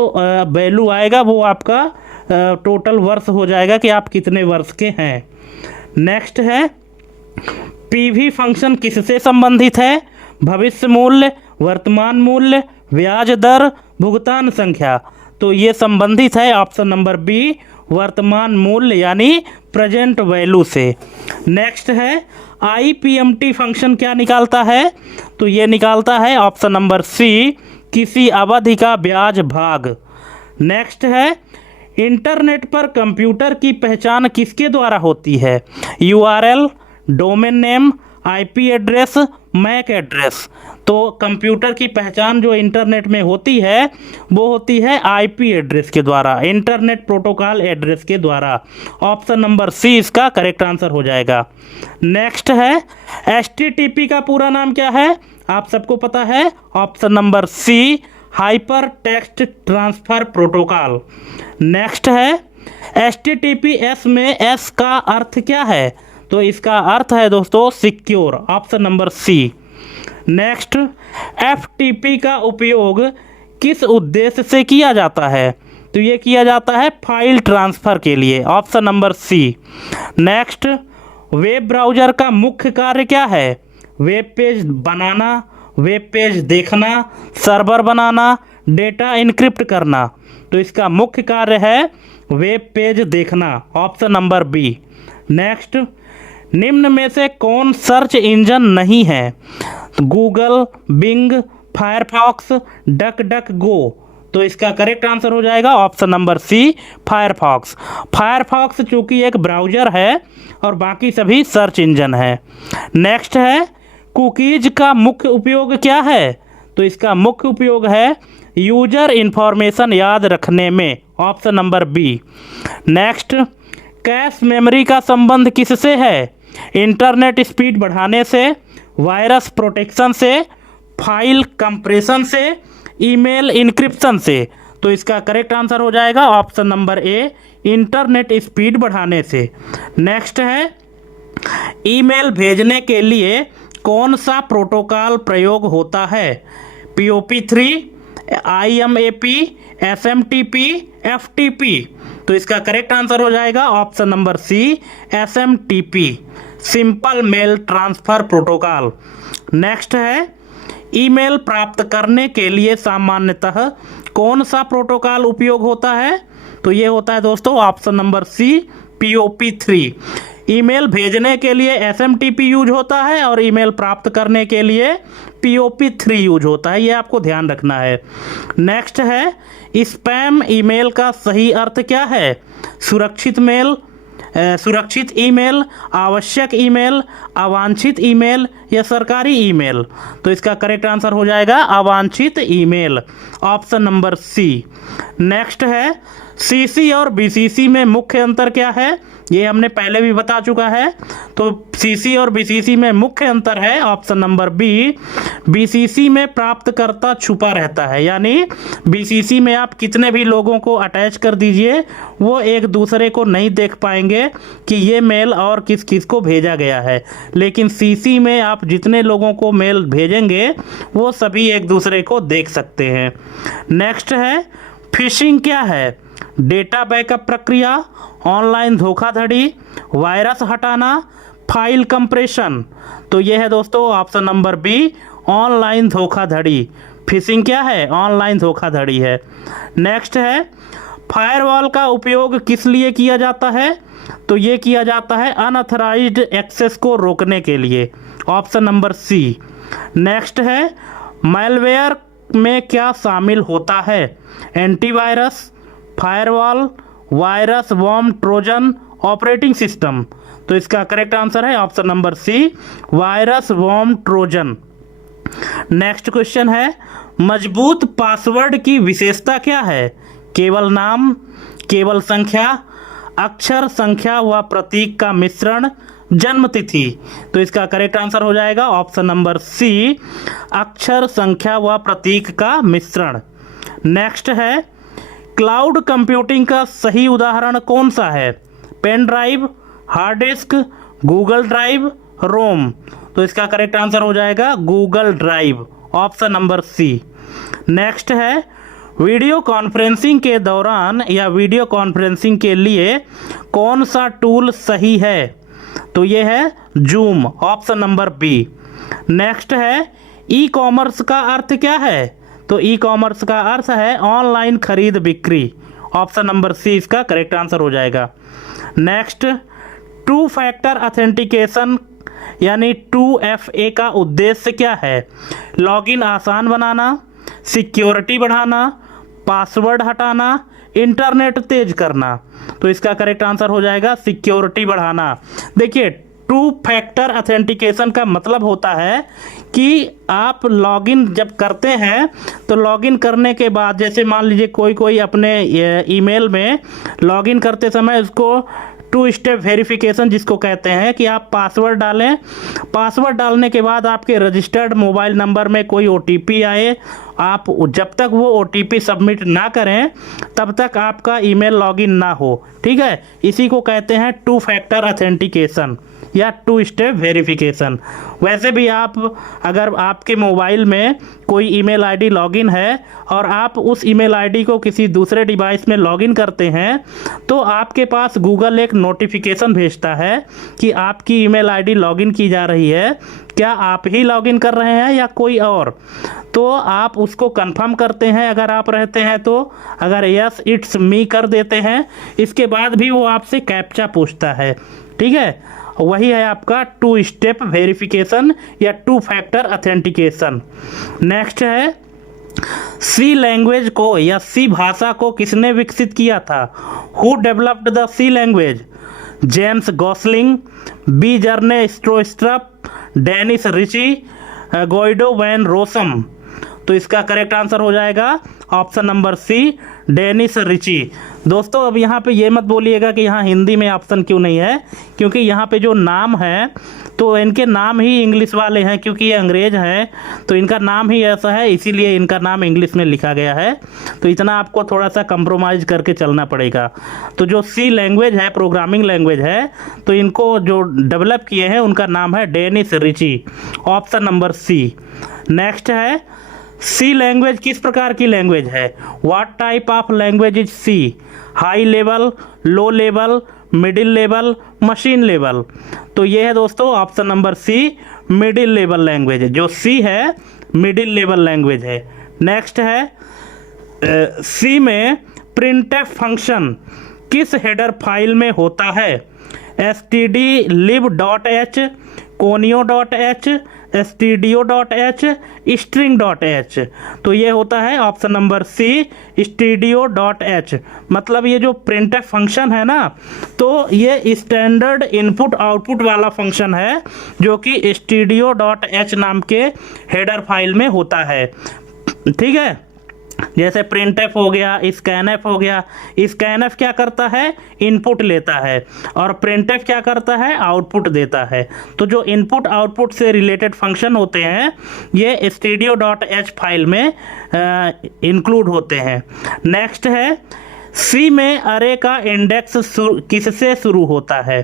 वैल्यू आएगा वो आपका टोटल वर्ष हो जाएगा कि आप कितने वर्ष के हैं। नेक्स्ट है पीवी फंक्शन किससे संबंधित है? भविष्य मूल्य, वर्तमान मूल्य, ब्याज दर, भुगतान संख्या। तो ये संबंधित है ऑप्शन नंबर बी वर्तमान मूल्य यानी प्रेजेंट वैल्यू से। नेक्स्ट है आईपीएमटी फंक्शन क्या निकालता है? तो ये निकालता है ऑप्शन नंबर सी किसी अवधि का ब्याज भाग। नेक्स्ट है इंटरनेट पर कंप्यूटर की पहचान किसके द्वारा होती है? URL, domain name, IP address, MAC address. तो कंप्यूटर की पहचान जो इंटरनेट में होती है वो होती है आईपी एड्रेस के द्वारा, इंटरनेट प्रोटोकॉल एड्रेस के द्वारा। ऑप्शन नंबर सी इसका करेक्ट आंसर हो जाएगा। नेक्स्ट है एचटीटीपी का पूरा नाम क्या है? आप सबको पता है option number C hyper text transfer protocol. Next है एचटीटीपीएस में एस का अर्थ क्या है? तो इसका अर्थ है दोस्तों secure, option number C. Next FTP का उपयोग किस उद्देश्य से किया जाता है? तो ये किया जाता है फाइल ट्रांसफ़र के लिए, option number C. Next web browser का मुख्य कार्य क्या है? वेब पेज बनाना, वेब पेज देखना, सर्वर बनाना, डेटा इनक्रिप्ट करना। तो इसका मुख्य कार्य है वेब पेज देखना, ऑप्शन नंबर बी। नेक्स्ट निम्न में से कौन सर्च इंजन नहीं है? Google, Bing, Firefox, Duck Duck Go. तो इसका करेक्ट आंसर हो जाएगा option number C Firefox. Firefox चूँकि एक ब्राउज़र है और बाकी सभी सर्च इंजन है। नेक्स्ट है कुकीज़ का मुख्य उपयोग क्या है? तो इसका मुख्य उपयोग है यूजर इन्फॉर्मेशन याद रखने में, option number B. Next cache memory का संबंध किससे है? इंटरनेट स्पीड बढ़ाने से, वायरस प्रोटेक्शन से, फाइल कंप्रेशन से, ईमेल इनक्रिप्शन से। तो इसका करेक्ट आंसर हो जाएगा option number A internet speed बढ़ाने से। नेक्स्ट है ईमेल भेजने के लिए कौन सा प्रोटोकॉल प्रयोग होता है? POP3, IMAP, SMTP, FTP। तो इसका करेक्ट आंसर हो जाएगा option number C SMTP, simple mail transfer protocol. Next है ईमेल प्राप्त करने के लिए सामान्यतः कौन सा प्रोटोकॉल उपयोग होता है? तो ये होता है दोस्तों ऑप्शन नंबर सी POP3। ईमेल भेजने के लिए SMTP यूज होता है और ईमेल प्राप्त करने के लिए POP3 यूज होता है, ये आपको ध्यान रखना है। नेक्स्ट है स्पैम ईमेल का सही अर्थ क्या है? सुरक्षित मेल, सुरक्षित ईमेल, आवश्यक ईमेल, अवांछित ईमेल या सरकारी ईमेल। तो इसका करेक्ट आंसर हो जाएगा अवांछित email, option number C. Next है CC और BCC में मुख्य अंतर क्या है? ये हमने पहले भी बता चुका है। तो CC और BCC में मुख्य अंतर है ऑप्शन नंबर बी। BCC में प्राप्तकर्ता छुपा रहता है, यानी BCC में आप कितने भी लोगों को अटैच कर दीजिए वो एक दूसरे को नहीं देख पाएंगे कि ये मेल और किस किस को भेजा गया है। लेकिन CC में आप जितने लोगों को मेल भेजेंगे वो सभी एक दूसरे को देख सकते हैं। नेक्स्ट है फिशिंग क्या है? डेटा बैकअप प्रक्रिया, ऑनलाइन धोखाधड़ी, वायरस हटाना, फाइल कंप्रेशन। तो ये है दोस्तों ऑप्शन नंबर बी ऑनलाइन धोखाधड़ी। फिशिंग क्या है? ऑनलाइन धोखाधड़ी है। नेक्स्ट है फायरवॉल का उपयोग किस लिए किया जाता है? तो ये किया जाता है अनऑथराइज्ड एक्सेस को रोकने के लिए, ऑप्शन नंबर सी। नेक्स्ट है मैलवेयर में क्या शामिल होता है? Antivirus, firewall, virus, worm, trojan, operating system. तो इसका करेक्ट आंसर है option number C virus, worm, trojan. Next question है मजबूत पासवर्ड की विशेषता क्या है? केवल नाम, केवल संख्या, अक्षर, संख्या व प्रतीक का मिश्रण, जन्म तिथि। तो इसका करेक्ट आंसर हो जाएगा ऑप्शन नंबर सी अक्षर, संख्या व प्रतीक का मिश्रण। नेक्स्ट है क्लाउड कंप्यूटिंग का सही उदाहरण कौन सा है? Pen drive, hard disk, Google drive, ROM. तो इसका करेक्ट आंसर हो जाएगा Google drive, option number C. Next है वीडियो कॉन्फ्रेंसिंग के दौरान या वीडियो कॉन्फ्रेंसिंग के लिए कौन सा टूल सही है? तो ये है Zoom, option number B. Next है ई कॉमर्स का अर्थ क्या है? तो ई कॉमर्स का अर्थ है ऑनलाइन खरीद बिक्री, ऑप्शन नंबर सी इसका करेक्ट आंसर हो जाएगा। नेक्स्ट, टू फैक्टर ऑथेंटिकेशन यानी 2FA का उद्देश्य क्या है? लॉगिन आसान बनाना, सिक्योरिटी बढ़ाना, पासवर्ड हटाना, इंटरनेट तेज करना। तो इसका करेक्ट आंसर हो जाएगा सिक्योरिटी बढ़ाना। देखिए, टू फैक्टर ऑथेंटिकेशन का मतलब होता है कि आप लॉगिन जब करते हैं तो लॉगिन करने के बाद, जैसे मान लीजिए कोई अपने ईमेल में लॉगिन करते समय उसको 2 स्टेप वेरिफिकेशन जिसको कहते हैं कि आप पासवर्ड डालें, पासवर्ड डालने के बाद आपके रजिस्टर्ड मोबाइल नंबर में कोई OTP आए, आप जब तक वो OTP सबमिट ना करें तब तक आपका ईमेल लॉगिन ना हो। ठीक है, इसी को कहते हैं 2 फैक्टर ऑथेंटिकेशन या 2 स्टेप वेरिफिकेशन। वैसे भी आप अगर आपके मोबाइल में कोई ईमेल आईडी लॉगिन है और आप उस ईमेल आईडी को किसी दूसरे डिवाइस में लॉगिन करते हैं तो आपके पास गूगल एक नोटिफिकेशन भेजता है कि आपकी ईमेल आईडी लॉगिन की जा रही है, क्या आप ही लॉगिन कर रहे हैं या कोई और? तो आप उसको कंफर्म करते हैं अगर आप रहते हैं तो, अगर यस इट्स मी कर देते हैं, इसके बाद भी वो आपसे कैप्चा पूछता है। ठीक है, वही है आपका 2 स्टेप वेरिफिकेशन या 2 फैक्टर ऑथेंटिकेशन। नेक्स्ट है सी लैंग्वेज को या सी भाषा को किसने विकसित किया था? Who developed the C language? James Gosling, Bjarne Stroustrup, Dennis Ritchie, Guido van Rossum. तो इसका करेक्ट आंसर हो जाएगा option number C, Dennis Ritchie. दोस्तों अब यहाँ पे ये मत बोलिएगा कि यहाँ हिंदी में ऑप्शन क्यों नहीं है, क्योंकि यहाँ पे जो नाम है तो इनके नाम ही इंग्लिश वाले हैं, क्योंकि ये अंग्रेज हैं तो इनका नाम ही ऐसा है, इसीलिए इनका नाम इंग्लिश में लिखा गया है। तो इतना आपको थोड़ा सा कंप्रोमाइज़ करके चलना पड़ेगा। तो जो सी लैंग्वेज है, प्रोग्रामिंग लैंग्वेज है, तो इनको जो डेवलप किए हैं उनका नाम है Dennis Ritchie, option number C. Next है सी लैंग्वेज किस प्रकार की लैंग्वेज है? What type of language is C? High level, low level, middle level, machine level. तो ये है दोस्तों option number C, middle level language है। जो सी है मिडिल लेवल लैंग्वेज है। नेक्स्ट है सी में प्रिंटफ फंक्शन किस हेडर फाइल में होता है? stdlib.h, conio.h, stdio.h, string.h। तो ये होता है ऑप्शन नंबर सी, stdio.h। मतलब ये जो प्रिंटफ फंक्शन है ना, तो ये स्टैंडर्ड इनपुट आउटपुट वाला फंक्शन है जो कि stdio.h नाम के हेडर फाइल में होता है। ठीक है, जैसे प्रिंटफ हो गया, स्कैनफ हो गया। स्कैनफ क्या करता है? इनपुट लेता है, और प्रिंटफ क्या करता है? आउटपुट देता है। तो जो इनपुट आउटपुट से रिलेटेड फंक्शन होते हैं ये stdio.h फाइल में इंक्लूड होते हैं। नेक्स्ट है सी में अरे का इंडेक्स किससे शुरू होता है?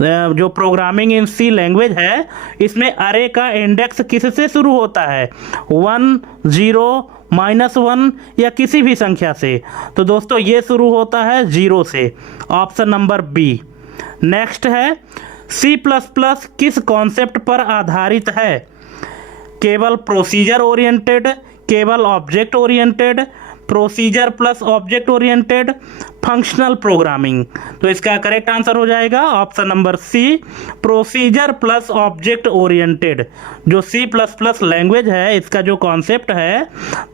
जो प्रोग्रामिंग इन सी लैंग्वेज है इसमें अरे का इंडेक्स किससे शुरू होता है? 1, 0, -1 या किसी भी संख्या से? तो दोस्तों ये शुरू होता है 0 से, ऑप्शन नंबर बी। नेक्स्ट है C++ किस कॉन्सेप्ट पर आधारित है? केवल प्रोसीजर ओरिएंटेड, केवल object oriented, procedure plus object oriented, functional programming. तो इसका करेक्ट आंसर हो जाएगा option number C, procedure plus object oriented. जो C++ लैंग्वेज है इसका जो कॉन्सेप्ट है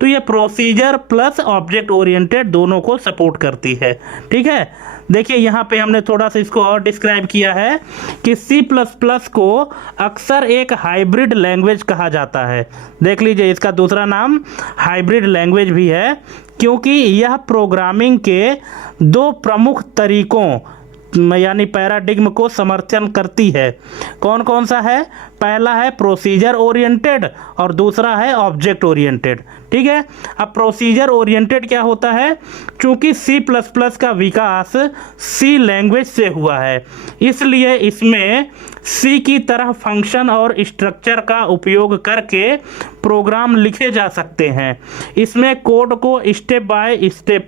तो ये प्रोसीजर प्लस ऑब्जेक्ट ओरिएंटेड दोनों को सपोर्ट करती है। ठीक है, देखिए यहाँ पे हमने थोड़ा सा इसको और डिस्क्राइब किया है कि C++ को अक्सर एक हाइब्रिड लैंग्वेज कहा जाता है। देख लीजिए इसका दूसरा नाम हाइब्रिड लैंग्वेज भी है, क्योंकि यह प्रोग्रामिंग के 2 प्रमुख तरीकों यानी पैराडिग्म को समर्थन करती है। कौन कौन सा है? पहला है प्रोसीजर ओरिएंटेड और दूसरा है ऑब्जेक्ट ओरिएंटेड। ठीक है, अब प्रोसीजर ओरिएंटेड क्या होता है? चूंकि C++ का विकास C लैंग्वेज से हुआ है, इसलिए इसमें C की तरह फंक्शन और स्ट्रक्चर का उपयोग करके प्रोग्राम लिखे जा सकते हैं। इसमें कोड को स्टेप बाय स्टेप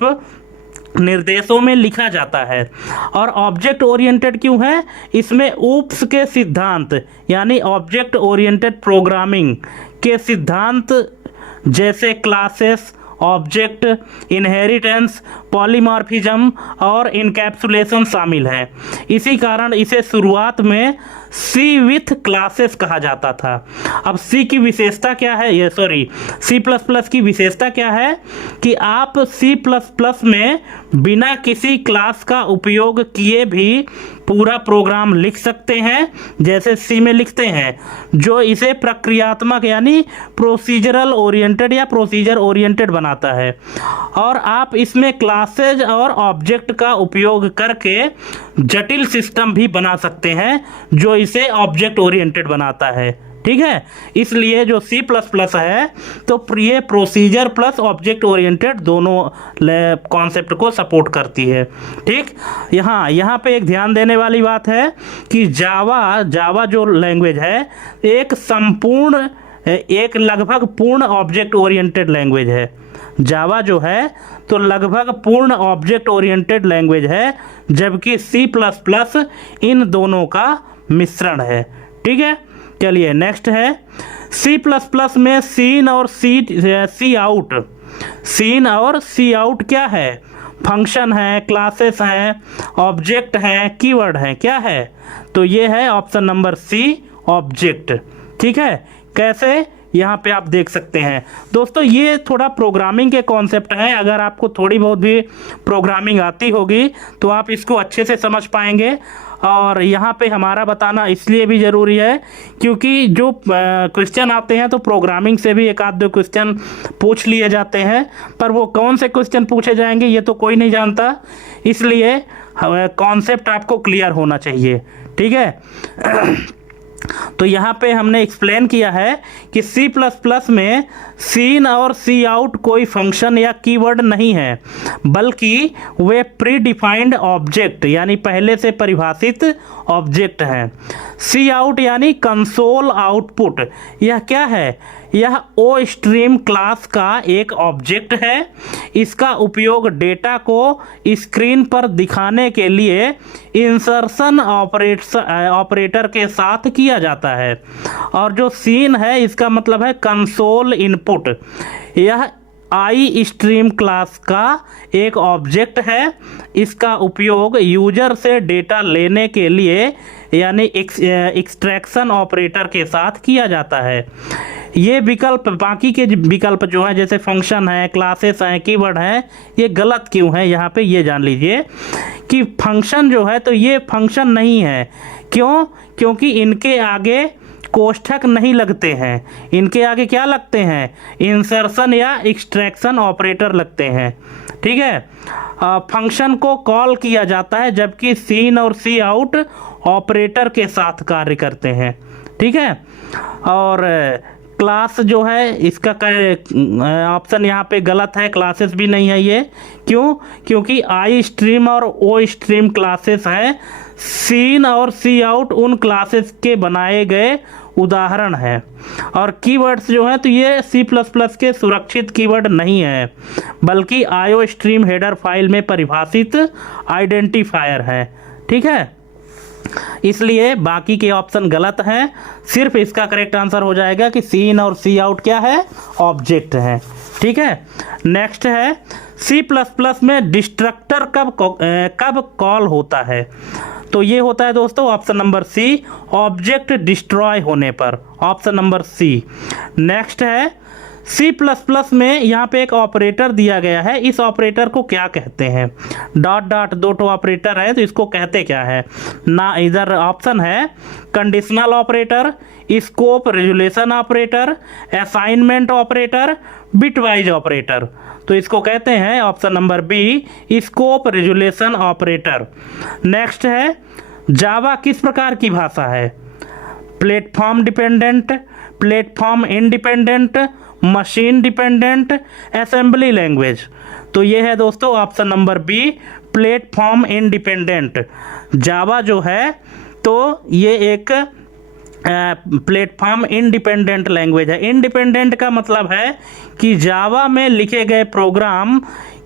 निर्देशों में लिखा जाता है। और ऑब्जेक्ट ओरिएंटेड क्यों है? इसमें ऊप्स के सिद्धांत यानी ऑब्जेक्ट ओरिएंटेड प्रोग्रामिंग के सिद्धांत जैसे क्लासेस, ऑब्जेक्ट, इनहेरिटेंस, पॉलीमॉर्फिज्म और इनकैप्सुलेशन शामिल है। इसी कारण इसे शुरुआत में C विथ क्लासेस कहा जाता था। अब C की विशेषता क्या है? C++ की विशेषता क्या है कि आप C++ में बिना किसी क्लास का उपयोग किए भी पूरा प्रोग्राम लिख सकते हैं, जैसे C में लिखते हैं, जो इसे प्रक्रियात्मक यानी प्रोसीजरल ओरिएंटेड या प्रोसीजर ओरिएंटेड बनाता है। और आप इसमें क्लासेज और ऑब्जेक्ट का उपयोग करके जटिल सिस्टम भी बना सकते हैं, जो इसे ऑब्जेक्ट ओरिएंटेड बनाता है। ठीक है, इसलिए जो C++ है तो ये प्रोसीजर प्लस ऑब्जेक्ट ओरिएंटेड दोनों कॉन्सेप्ट को सपोर्ट करती है। ठीक, यहाँ पे एक ध्यान देने वाली बात है कि जावा जो लैंग्वेज है एक लगभग पूर्ण ऑब्जेक्ट ओरिएंटेड लैंग्वेज है। जावा जो है तो लगभग पूर्ण ऑब्जेक्ट ओरिएंटेड लैंग्वेज है, जबकि C++ इन दोनों का मिश्रण है। ठीक है, चलिए नेक्स्ट है C++ में सीन और सी आउट क्या है? फंक्शन है, क्लासेस हैं, ऑब्जेक्ट हैं, कीवर्ड हैं, क्या है? तो ये है ऑप्शन नंबर C, ऑब्जेक्ट। ठीक है, कैसे? यहाँ पे आप देख सकते हैं दोस्तों, ये थोड़ा प्रोग्रामिंग के कॉन्सेप्ट हैं। अगर आपको थोड़ी बहुत भी प्रोग्रामिंग आती होगी तो आप इसको अच्छे से समझ पाएंगे। और यहाँ पे हमारा बताना इसलिए भी ज़रूरी है क्योंकि जो क्वेश्चन आते हैं तो प्रोग्रामिंग से भी एक आध दो क्वेश्चन पूछ लिए जाते हैं, पर वो कौन से क्वेश्चन पूछे जाएंगे ये तो कोई नहीं जानता, इसलिए कॉन्सेप्ट आपको क्लियर होना चाहिए। ठीक है, तो यहाँ पे हमने एक्सप्लेन किया है कि C++ में सीन और सी आउट कोई फंक्शन या कीवर्ड नहीं है, बल्कि वे प्री डिफाइंड ऑब्जेक्ट यानी पहले से परिभाषित ऑब्जेक्ट हैं। सी आउट यानी कंसोल आउटपुट, यह क्या है? यह ओ स्ट्रीम क्लास का एक ऑब्जेक्ट है। इसका उपयोग डेटा को स्क्रीन पर दिखाने के लिए इंसर्शन ऑपरेटर के साथ किया जाता है। और जो सीन है इसका मतलब है कंसोल इनपुट। यह आई स्ट्रीम क्लास का एक ऑब्जेक्ट है। इसका उपयोग यूजर से डेटा लेने के लिए यानी एक्सट्रैक्शन ऑपरेटर के साथ किया जाता है। ये विकल्प, बाकी के विकल्प जो हैं जैसे फंक्शन है, क्लासेस हैं, कीवर्ड हैं, ये गलत क्यों है? यहाँ पे ये जान लीजिए कि फंक्शन जो है तो ये फंक्शन नहीं है। क्यों? क्योंकि इनके आगे कोष्ठक नहीं लगते हैं। इनके आगे क्या लगते हैं? इंसर्शन या एक्सट्रैक्शन ऑपरेटर लगते हैं। ठीक है, फंक्शन को कॉल किया जाता है जबकि सीन और सी आउट ऑपरेटर के साथ कार्य करते हैं। ठीक है, और क्लास जो है इसका ऑप्शन यहाँ पे गलत है, क्लासेस भी नहीं है ये। क्यों? क्योंकि आई स्ट्रीम और ओ स्ट्रीम क्लासेस हैं। सीन और सी आउट उन क्लासेस के बनाए गए उदाहरण है। और कीवर्ड्स जो हैं तो ये C++ के सुरक्षित कीवर्ड नहीं है, बल्कि आईओ स्ट्रीम हेडर फाइल में परिभाषित आइडेंटिफायर है। ठीक है, इसलिए बाकी के ऑप्शन गलत हैं। सिर्फ इसका करेक्ट आंसर हो जाएगा कि सीन और सी आउट क्या है? ऑब्जेक्ट है। ठीक है, नेक्स्ट है C++ में डिस्ट्रक्टर कब कॉल होता है? तो ये होता है दोस्तों option number C, object destroy होने पर, ऑप्शन नंबर C। नेक्स्ट है सी प्लस प्लस में यहाँ पे एक ऑपरेटर दिया गया है, इस ऑपरेटर को क्या कहते हैं? डॉट डॉट दो तो ऑपरेटर है, तो इसको कहते क्या है ना? इधर ऑप्शन है conditional operator, scope resolution operator, assignment operator, bitwise operator. तो इसको कहते हैं option number B scope resolution operator. Next है जावा किस प्रकार की भाषा है? Platform dependent, platform independent, machine dependent, assembly language. तो ये है दोस्तों option number B platform independent. Java जो है तो ये एक प्लेटफॉर्म इंडिपेंडेंट लैंग्वेज है। इंडिपेंडेंट का मतलब है कि जावा में लिखे गए प्रोग्राम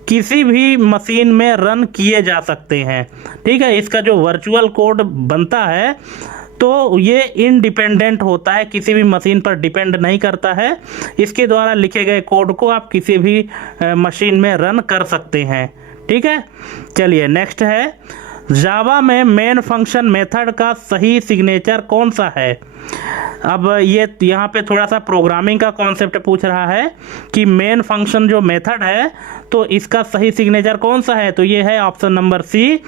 किसी भी मशीन में रन किए जा सकते हैं। ठीक है, इसका जो वर्चुअल कोड बनता है तो ये इंडिपेंडेंट होता है, किसी भी मशीन पर डिपेंड नहीं करता है। इसके द्वारा लिखे गए कोड को आप किसी भी मशीन में रन कर सकते हैं। ठीक है, चलिए नेक्स्ट है जावा में मेन फंक्शन मेथड का सही सिग्नेचर कौन सा है? अब ये यहाँ पे थोड़ा सा प्रोग्रामिंग का कॉन्सेप्ट पूछ रहा है कि मेन फंक्शन जो मेथड है तो इसका सही सिग्नेचर कौन सा है? तो ये है option number C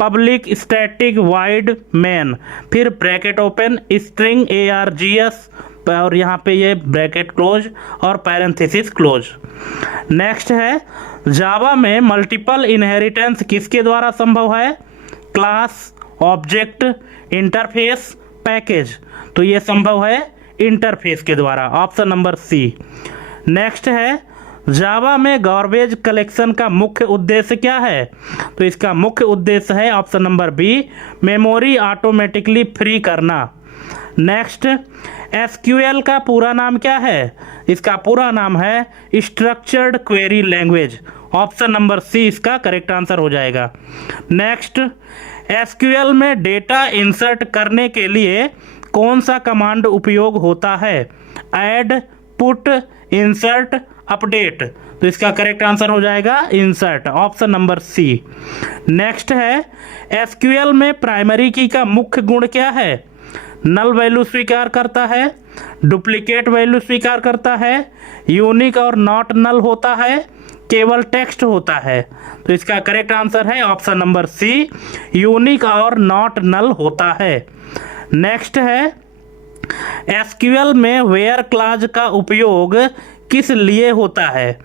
public static void main, फिर ब्रैकेट ओपन स्ट्रिंग ARGS और यहाँ पे ये ब्रैकेट क्लोज और पैरेंथेसिस क्लोज। नेक्स्ट है जावा में मल्टीपल इनहेरिटेंस किसके द्वारा संभव है? Class, object, interface, package. तो ये संभव है इंटरफेस के द्वारा, ऑप्शन नंबर सी। नेक्स्ट है जावा में गार्बेज कलेक्शन का मुख्य उद्देश्य क्या है? तो इसका मुख्य उद्देश्य है option number B memory automatically free करना। नेक्स्ट SQL का पूरा नाम क्या है? इसका पूरा नाम है structured query language, option number C इसका करेक्ट आंसर हो जाएगा। नेक्स्ट SQL में डेटा इंसर्ट करने के लिए कौन सा कमांड उपयोग होता है? Add, put, insert, update. तो इसका करेक्ट आंसर हो जाएगा insert, option number C. Next है SQL में प्राइमरी की का मुख्य गुण क्या है? नल वैल्यू स्वीकार करता है, डुप्लीकेट वैल्यू स्वीकार करता है, यूनिक और नॉट नल होता है, केवल टेक्स्ट होता है। तो इसका करेक्ट आंसर है ऑप्शन नंबर सी यूनिक और नॉट नल होता है। नेक्स्ट है SQL में वेयर क्लॉज का उपयोग किस लिए होता है?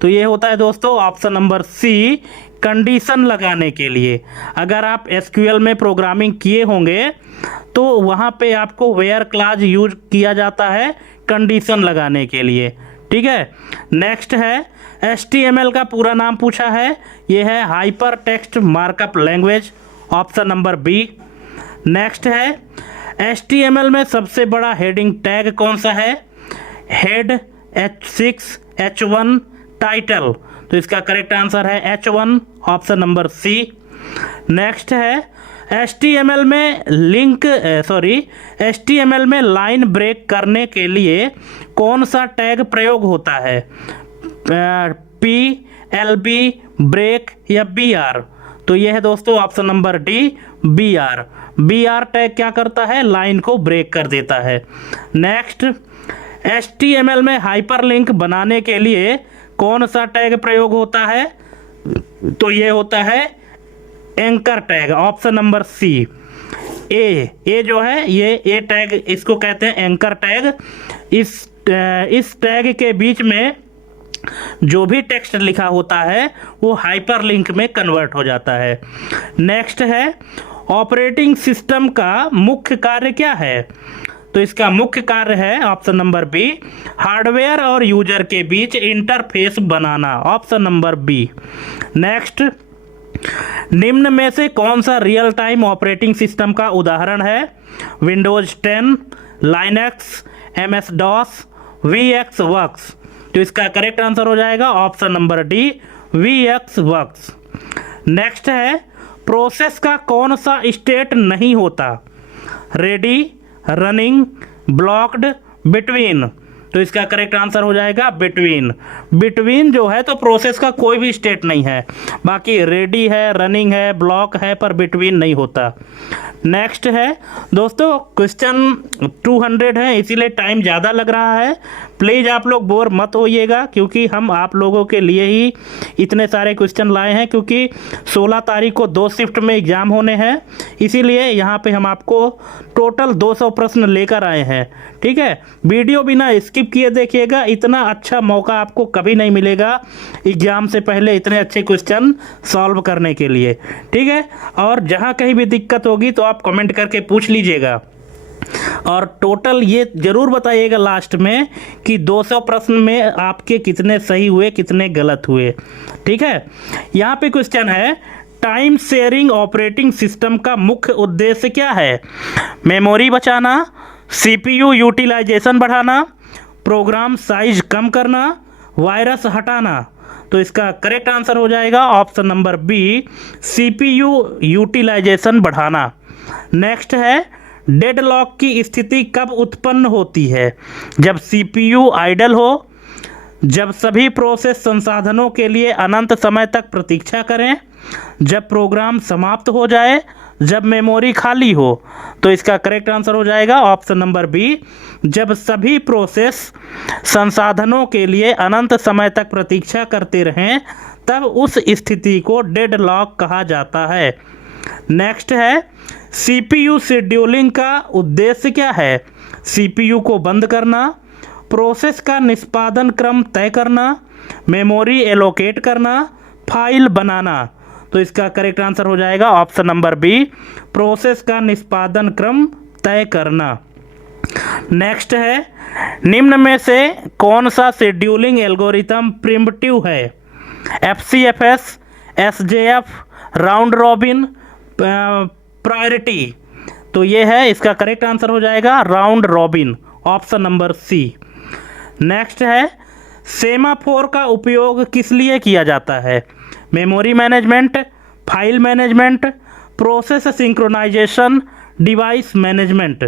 तो ये होता है दोस्तों ऑप्शन नंबर सी कंडीशन लगाने के लिए। अगर आप SQL में प्रोग्रामिंग किए होंगे तो वहाँ पे आपको वेयर क्लॉज यूज किया जाता है कंडीशन लगाने के लिए। ठीक है, नेक्स्ट है HTML का पूरा नाम पूछा है, ये है hyper text markup language, option number B. Next है HTML में सबसे बड़ा हेडिंग टैग कौन सा है? Head, H6, H1, title. तो इसका करेक्ट आंसर है H1, option number C. Next है HTML में लाइन ब्रेक करने के लिए कौन सा टैग प्रयोग होता है? P, LB, ब्रेक या BR। तो यह है दोस्तों option number D BR। BR tag क्या करता है? लाइन को ब्रेक कर देता है। नेक्स्ट HTML में हाइपरलिंक बनाने के लिए कौन सा टैग प्रयोग होता है? तो ये होता है anchor tag, option number C. ए जो है ये ए टैग इसको कहते हैं एंकर टैग। इस टैग के बीच में जो भी टेक्स्ट लिखा होता है वो हाइपरलिंक में कन्वर्ट हो जाता है। नेक्स्ट है ऑपरेटिंग सिस्टम का मुख्य कार्य क्या है? तो इसका मुख्य कार्य है ऑप्शन नंबर बी हार्डवेयर और यूजर के बीच इंटरफेस बनाना, ऑप्शन नंबर बी। नेक्स्ट निम्न में से कौन सा रियल टाइम ऑपरेटिंग सिस्टम का उदाहरण है? Windows 10, Linux, MS-DOS, VxWorks। तो इसका करेक्ट आंसर हो जाएगा option number D VxWorks। Next है प्रोसेस का कौन सा स्टेट नहीं होता? Ready, running, blocked, between. तो इसका करेक्ट आंसर हो जाएगा बिटवीन। बिटवीन जो है तो प्रोसेस का कोई भी स्टेट नहीं है, बाकी रेडी है, रनिंग है, ब्लॉक है, पर बिटवीन नहीं होता। नेक्स्ट है दोस्तों, क्वेश्चन 200 है, इसीलिए टाइम ज़्यादा लग रहा है। प्लीज़ आप लोग बोर मत होइएगा, क्योंकि हम आप लोगों के लिए ही इतने सारे क्वेश्चन लाए हैं, क्योंकि 16 तारीख को 2 शिफ्ट में एग्ज़ाम होने हैं। इसीलिए यहाँ पे हम आपको टोटल 200 प्रश्न लेकर आए हैं। ठीक है, वीडियो बिना स्किप किए देखिएगा, इतना अच्छा मौका आपको कभी नहीं मिलेगा एग्ज़ाम से पहले इतने अच्छे क्वेश्चन सॉल्व करने के लिए। ठीक है, और जहाँ कहीं भी दिक्कत होगी तो आप कमेंट करके पूछ लीजिएगा, और टोटल ये ज़रूर बताइएगा लास्ट में कि 200 प्रश्न में आपके कितने सही हुए, कितने गलत हुए। ठीक है, यहाँ पे क्वेश्चन है, टाइम शेयरिंग ऑपरेटिंग सिस्टम का मुख्य उद्देश्य क्या है? मेमोरी बचाना, सीपीयू यूटिलाइजेशन बढ़ाना, प्रोग्राम साइज कम करना, वायरस हटाना। तो इसका करेक्ट आंसर हो जाएगा option number B, CPU utilization बढ़ाना। नेक्स्ट है, डेडलॉक की स्थिति कब उत्पन्न होती है? जब सीपीयू आइडल हो, जब सभी प्रोसेस संसाधनों के लिए अनंत समय तक प्रतीक्षा करें, जब प्रोग्राम समाप्त हो जाए, जब मेमोरी खाली हो। तो इसका करेक्ट आंसर हो जाएगा ऑप्शन नंबर बी, जब सभी प्रोसेस संसाधनों के लिए अनंत समय तक प्रतीक्षा करते रहें, तब उस स्थिति को डेडलॉक कहा जाता है। नेक्स्ट है, सीपीयू शेड्यूलिंग का उद्देश्य क्या है? सीपीयू को बंद करना, प्रोसेस का निष्पादन क्रम तय करना, मेमोरी एलोकेट करना, फाइल बनाना। तो इसका करेक्ट आंसर हो जाएगा ऑप्शन नंबर बी, प्रोसेस का निष्पादन क्रम तय करना। नेक्स्ट है, निम्न में से कौन सा शेड्यूलिंग एल्गोरिथम प्रिमिटिव है? FCFS, SJF, round robin, priority. तो ये है, इसका करेक्ट आंसर हो जाएगा round robin, option number C. Next है, सेमाफोर का उपयोग किस लिए किया जाता है? Memory management, file management, process synchronization, device management.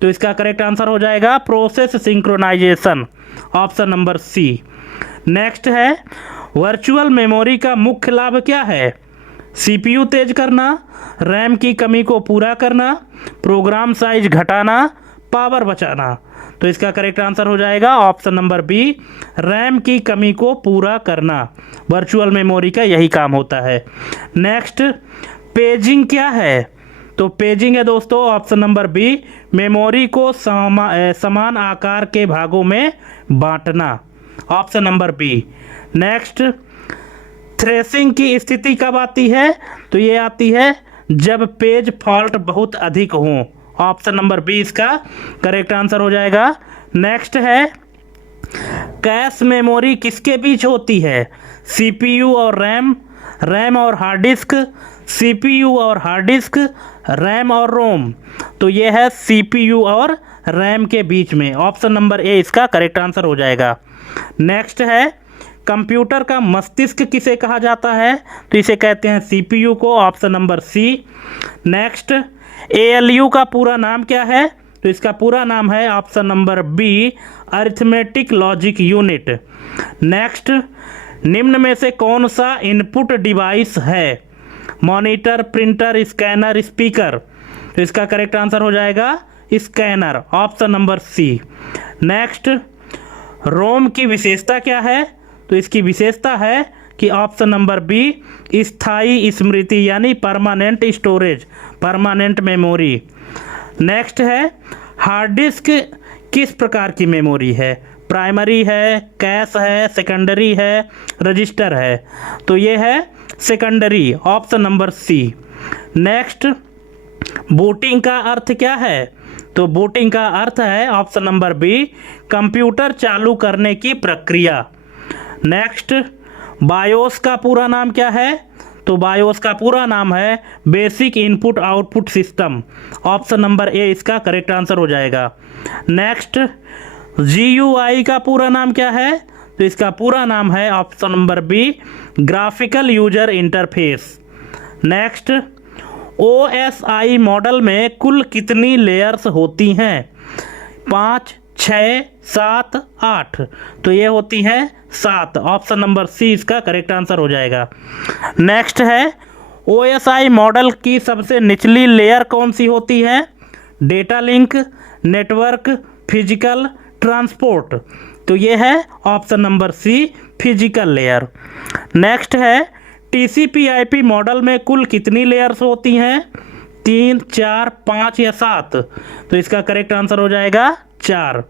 तो इसका करेक्ट आंसर हो जाएगा process synchronization, option number C. Next है, वर्चुअल मेमोरी का मुख्य लाभ क्या है? सीपीयू तेज करना, रैम की कमी को पूरा करना, प्रोग्राम साइज घटाना, पावर बचाना। तो इसका करेक्ट आंसर हो जाएगा ऑप्शन नंबर बी, रैम की कमी को पूरा करना। वर्चुअल मेमोरी का यही काम होता है। नेक्स्ट, पेजिंग क्या है? तो पेजिंग है दोस्तों ऑप्शन नंबर बी, मेमोरी को समान आकार के भागों में बांटना, option number B. Next, thrashing की स्थिति कब आती है? तो ये आती है जब पेज फॉल्ट बहुत अधिक हो, ऑप्शन नंबर बी इसका करेक्ट आंसर हो जाएगा। नेक्स्ट है, कैश मेमोरी किसके बीच होती है? सीपीयू और रैम, रैम और हार्ड डिस्क, सीपीयू और हार्ड डिस्क, रैम और रोम। तो ये है सीपीयू और रैम के बीच में, ऑप्शन नंबर ए इसका करेक्ट आंसर हो जाएगा। नेक्स्ट है, कंप्यूटर का मस्तिष्क किसे कहा जाता है? तो इसे कहते हैं सीपीयू को, option number C. Next, ALU का पूरा नाम क्या है? तो इसका पूरा नाम है option number B, arithmetic logic unit. Next, निम्न में से कौन सा इनपुट डिवाइस है? Monitor, printer, scanner, speaker. तो इसका करेक्ट आंसर हो जाएगा scanner, option number C. Next, ROM की विशेषता क्या है? तो इसकी विशेषता है कि ऑप्शन नंबर बी, स्थायी स्मृति यानी permanent storage, permanent memory. Next है, हार्ड डिस्क किस प्रकार की मेमोरी है? प्राइमरी है, कैश है, सेकेंडरी है, रजिस्टर है। तो ये है secondary, option number C. Next, booting का अर्थ क्या है? तो बूटिंग का अर्थ है ऑप्शन नंबर बी, कंप्यूटर चालू करने की प्रक्रिया। नेक्स्ट, बायोस का पूरा नाम क्या है? तो बायोस का पूरा नाम है basic input output system, option number ए इसका करेक्ट आंसर हो जाएगा। नेक्स्ट, जीयूआई का पूरा नाम क्या है? तो इसका पूरा नाम है option number B, graphical user interface. Next, OSI model में कुल कितनी लेयर्स होती हैं? 5, 6, 7, 8। तो ये होती हैं 7, ऑप्शन नंबर सी इसका करेक्ट आंसर हो जाएगा। नेक्स्ट है, OSI मॉडल की सबसे निचली लेयर कौन सी होती है? Data link, network, physical, transport. तो ये है option number C, physical layer. Next है TCP/IP मॉडल में कुल कितनी लेयर्स होती हैं? 3, 4, 5 या 7? तो इसका करेक्ट आंसर हो जाएगा 4।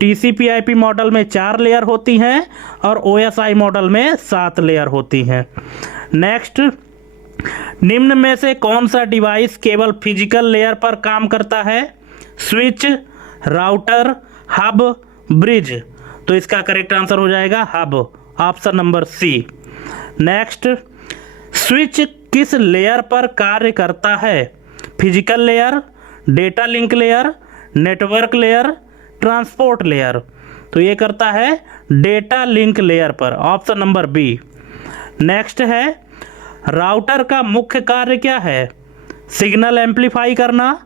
TCP/IP मॉडल में 4 लेयर होती हैं और OSI मॉडल में 7 लेयर होती हैं। नेक्स्ट, निम्न में से कौन सा डिवाइस केवल फिजिकल लेयर पर काम करता है? Switch, router, hub, bridge. तो इसका करेक्ट आंसर हो जाएगा hub, option number C. Next, switch किस लेयर पर कार्य करता है? Physical layer, data link layer, network layer, transport layer. तो ये करता है डेटा लिंक लेयर पर, ऑप्शन नंबर बी। नेक्स्ट है, राउटर का मुख्य कार्य क्या है? सिग्नल एम्पलीफाई करना,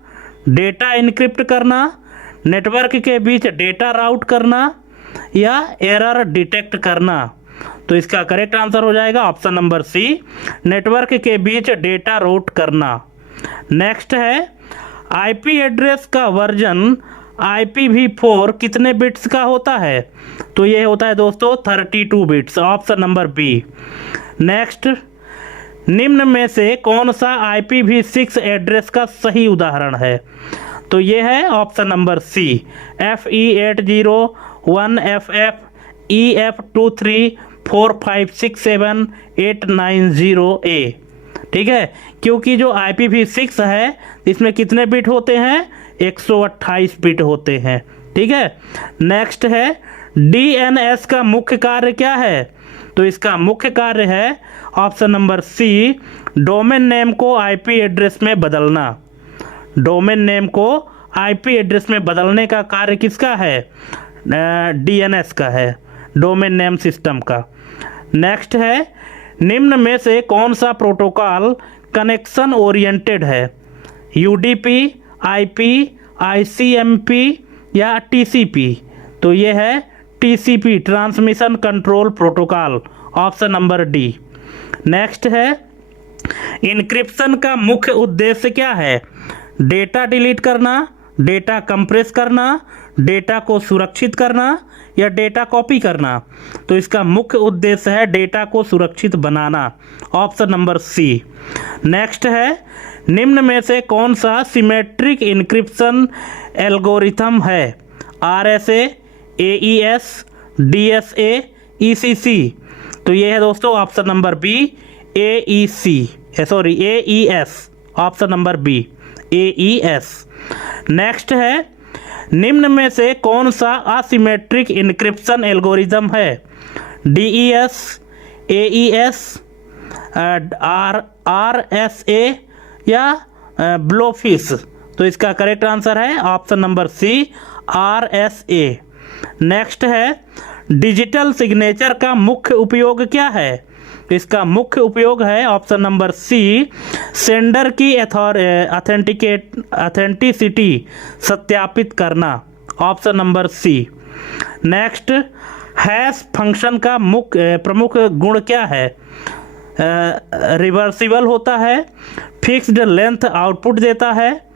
डेटा इनक्रिप्ट करना, नेटवर्क के बीच डेटा राउट करना या एरर डिटेक्ट करना। तो इसका करेक्ट आंसर हो जाएगा ऑप्शन नंबर सी, नेटवर्क के बीच डेटा राउट करना। नेक्स्ट है, आईपी एड्रेस का वर्जन IPv4 कितने बिट्स का होता है? तो ये होता है दोस्तों 32 bits, option number B. Next, निम्न में से कौन सा IPv6 एड्रेस का सही उदाहरण है? तो ये है ऑप्शन नंबर सी, FE801FF EF234567890A। ठीक है, क्योंकि जो IPv6 है इसमें कितने बिट होते हैं? 128 बिट होते हैं। ठीक है। नेक्स्ट है, DNS का मुख्य कार्य क्या है? तो इसका मुख्य कार्य है option number C, domain name को IP एड्रेस में बदलना। डोमेन नेम को IP एड्रेस में बदलने का कार्य किसका है? DNS का है, डोमेन नेम सिस्टम का। नेक्स्ट है, निम्न में से कौन सा प्रोटोकॉल कनेक्शन ओरिएंटेड है? UDP, IP, ICMP या TCP? तो ये है TCP, transmission control protocol, option number D. Next है, इनक्रिप्शन का मुख्य उद्देश्य क्या है? डेटा डिलीट करना, डेटा कंप्रेस करना, डेटा को सुरक्षित करना या डेटा कॉपी करना? तो इसका मुख्य उद्देश्य है डेटा को सुरक्षित बनाना, ऑप्शन नंबर सी। नेक्स्ट है, निम्न में से कौन सा सिमेट्रिक इनक्रिप्शन एल्गोरिथम है? RSA, AES, DSA, ECC? तो ये है दोस्तों option number B, AES, option number B, AES। Next है, निम्न में से कौन सा असिमेट्रिक इनक्रिप्शन एल्गोरिथम है? DES, AES, RSA या ब्लोफिश? तो इसका करेक्ट आंसर है option number C, RSA। Next है, डिजिटल सिग्नेचर का मुख्य उपयोग क्या है? इसका मुख्य उपयोग है ऑप्शन नंबर सी, सेंडर की ऑथेंटिसिटी सत्यापित करना, option number C. Next, hash function का प्रमुख गुण क्या है? रिवर्सिबल होता है, फिक्स्ड लेंथ आउटपुट देता है,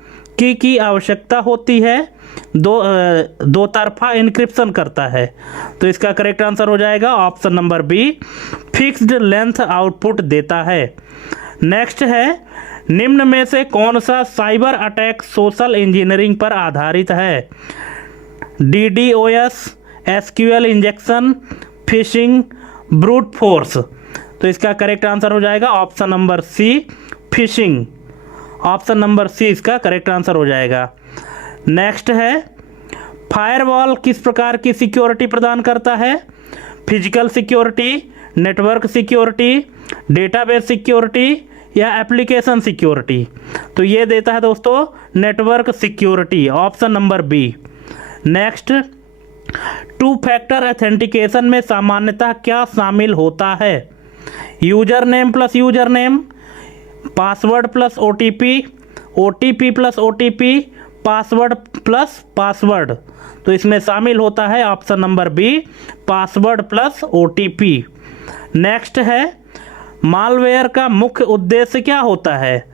की आवश्यकता होती है, दो तरफा इनक्रिप्शन करता है। तो इसका करेक्ट आंसर हो जाएगा option number B, fixed length output देता है। नेक्स्ट है, निम्न में से कौन सा साइबर अटैक सोशल इंजीनियरिंग पर आधारित है? DDoS, SQL injection, phishing, brute force? तो इसका करेक्ट आंसर हो जाएगा option number C, phishing, option number C इसका करेक्ट आंसर हो जाएगा। नेक्स्ट है, फायरवॉल किस प्रकार की सिक्योरिटी प्रदान करता है? Physical security, network security, database security या एप्लीकेशन सिक्योरिटी? तो ये देता है दोस्तों network security, option number B. Next, 2 factor authentication में सामान्यतः क्या शामिल होता है? User name plus user name, password plus OTP, OTP plus OTP, password plus password? तो इसमें शामिल होता है option number B, password plus OTP। Next है, मालवेयर का मुख्य उद्देश्य क्या होता है?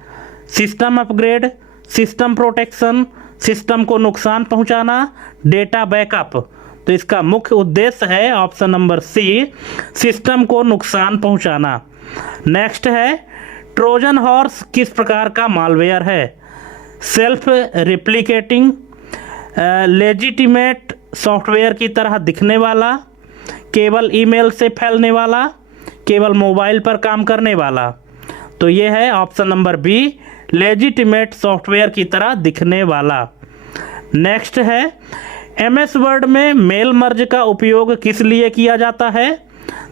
System upgrade, system protection, system को नुकसान पहुंचाना, डेटा बैकअप। तो इसका मुख्य उद्देश्य है ऑप्शन नंबर सी, सिस्टम को नुकसान पहुंचाना। नेक्स्ट है, ट्रोजन हॉर्स किस प्रकार का मालवेयर है? सेल्फ रिप्लिकेटिंग, लेजिटिमेट सॉफ्टवेयर की तरह दिखने वाला, केवल ईमेल से फैलने वाला, केवल मोबाइल पर काम करने वाला। तो ये है option number B, legitimate software की तरह दिखने वाला। नेक्स्ट है, एमएस वर्ड में मेल मर्ज का उपयोग किस लिए किया जाता है?